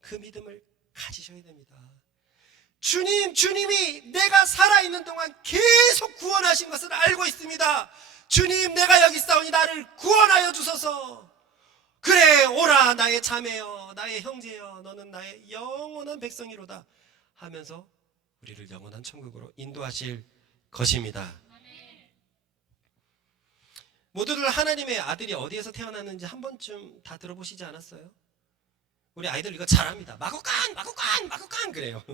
그 믿음을 가지셔야 됩니다. 주님이 내가 살아있는 동안 계속 구원하신 것을 알고 있습니다. 주님, 내가 여기 있사오니 나를 구원하여 주소서. 그래, 오라 나의 자매여, 나의 형제여, 너는 나의 영원한 백성이로다 하면서 우리를 영원한 천국으로 인도하실 것입니다. 모두들 하나님의 아들이 어디에서 태어났는지 한 번쯤 다 들어보시지 않았어요? 우리 아이들 이거 잘합니다. 마구간 그래요.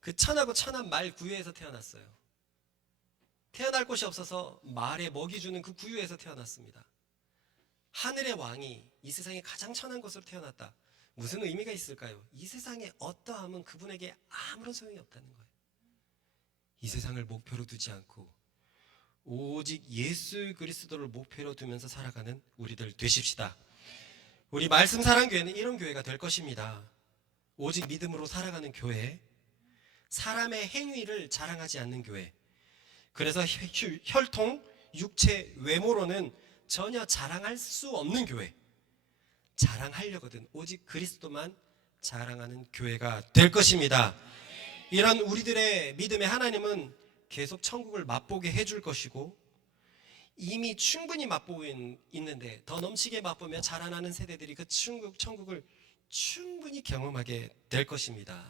그 천하고 천한 말 구유에서 태어났어요. 태어날 곳이 없어서 말에 먹이 주는 그 구유에서 태어났습니다. 하늘의 왕이 이 세상에 가장 천한 곳으로 태어났다. 무슨 의미가 있을까요? 이 세상의 어떠함은 그분에게 아무런 소용이 없다는 거예요. 이 세상을 목표로 두지 않고 오직 예수 그리스도를 목표로 두면서 살아가는 우리들 되십시다. 우리 말씀사랑교회는 이런 교회가 될 것입니다. 오직 믿음으로 살아가는 교회, 사람의 행위를 자랑하지 않는 교회. 그래서 혈통, 육체, 외모로는 전혀 자랑할 수 없는 교회, 자랑하려거든 오직 그리스도만 자랑하는 교회가 될 것입니다. 이런 우리들의 믿음의 하나님은 계속 천국을 맛보게 해줄 것이고, 이미 충분히 맛보고 있는데 더 넘치게 맛보며 자라나는 세대들이 그 천국을 충분히 경험하게 될 것입니다.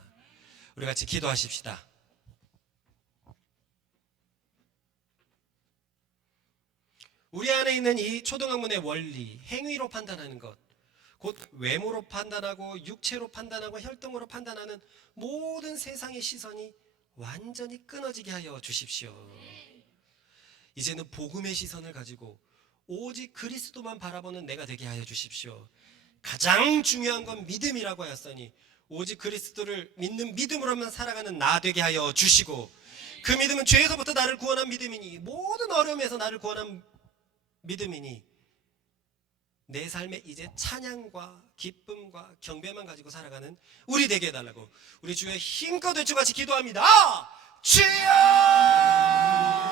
우리 같이 기도하십시다. 우리 안에 있는 이 초등학문의 원리, 행위로 판단하는 것, 곧 외모로 판단하고 육체로 판단하고 혈통으로 판단하는 모든 세상의 시선이 완전히 끊어지게 하여 주십시오. 이제는 복음의 시선을 가지고 오직 그리스도만 바라보는 내가 되게 하여 주십시오. 가장 중요한 건 믿음이라고 하였으니 오직 그리스도를 믿는 믿음으로만 살아가는 나 되게 하여 주시고, 그 믿음은 죄에서부터 나를 구원한 믿음이니, 모든 어려움에서 나를 구원한 믿음이니, 내 삶에 이제 찬양과 기쁨과 경배만 가지고 살아가는 우리 되게 해달라고 우리 주의 힘껏 외쳐 같이 기도합니다. 주여!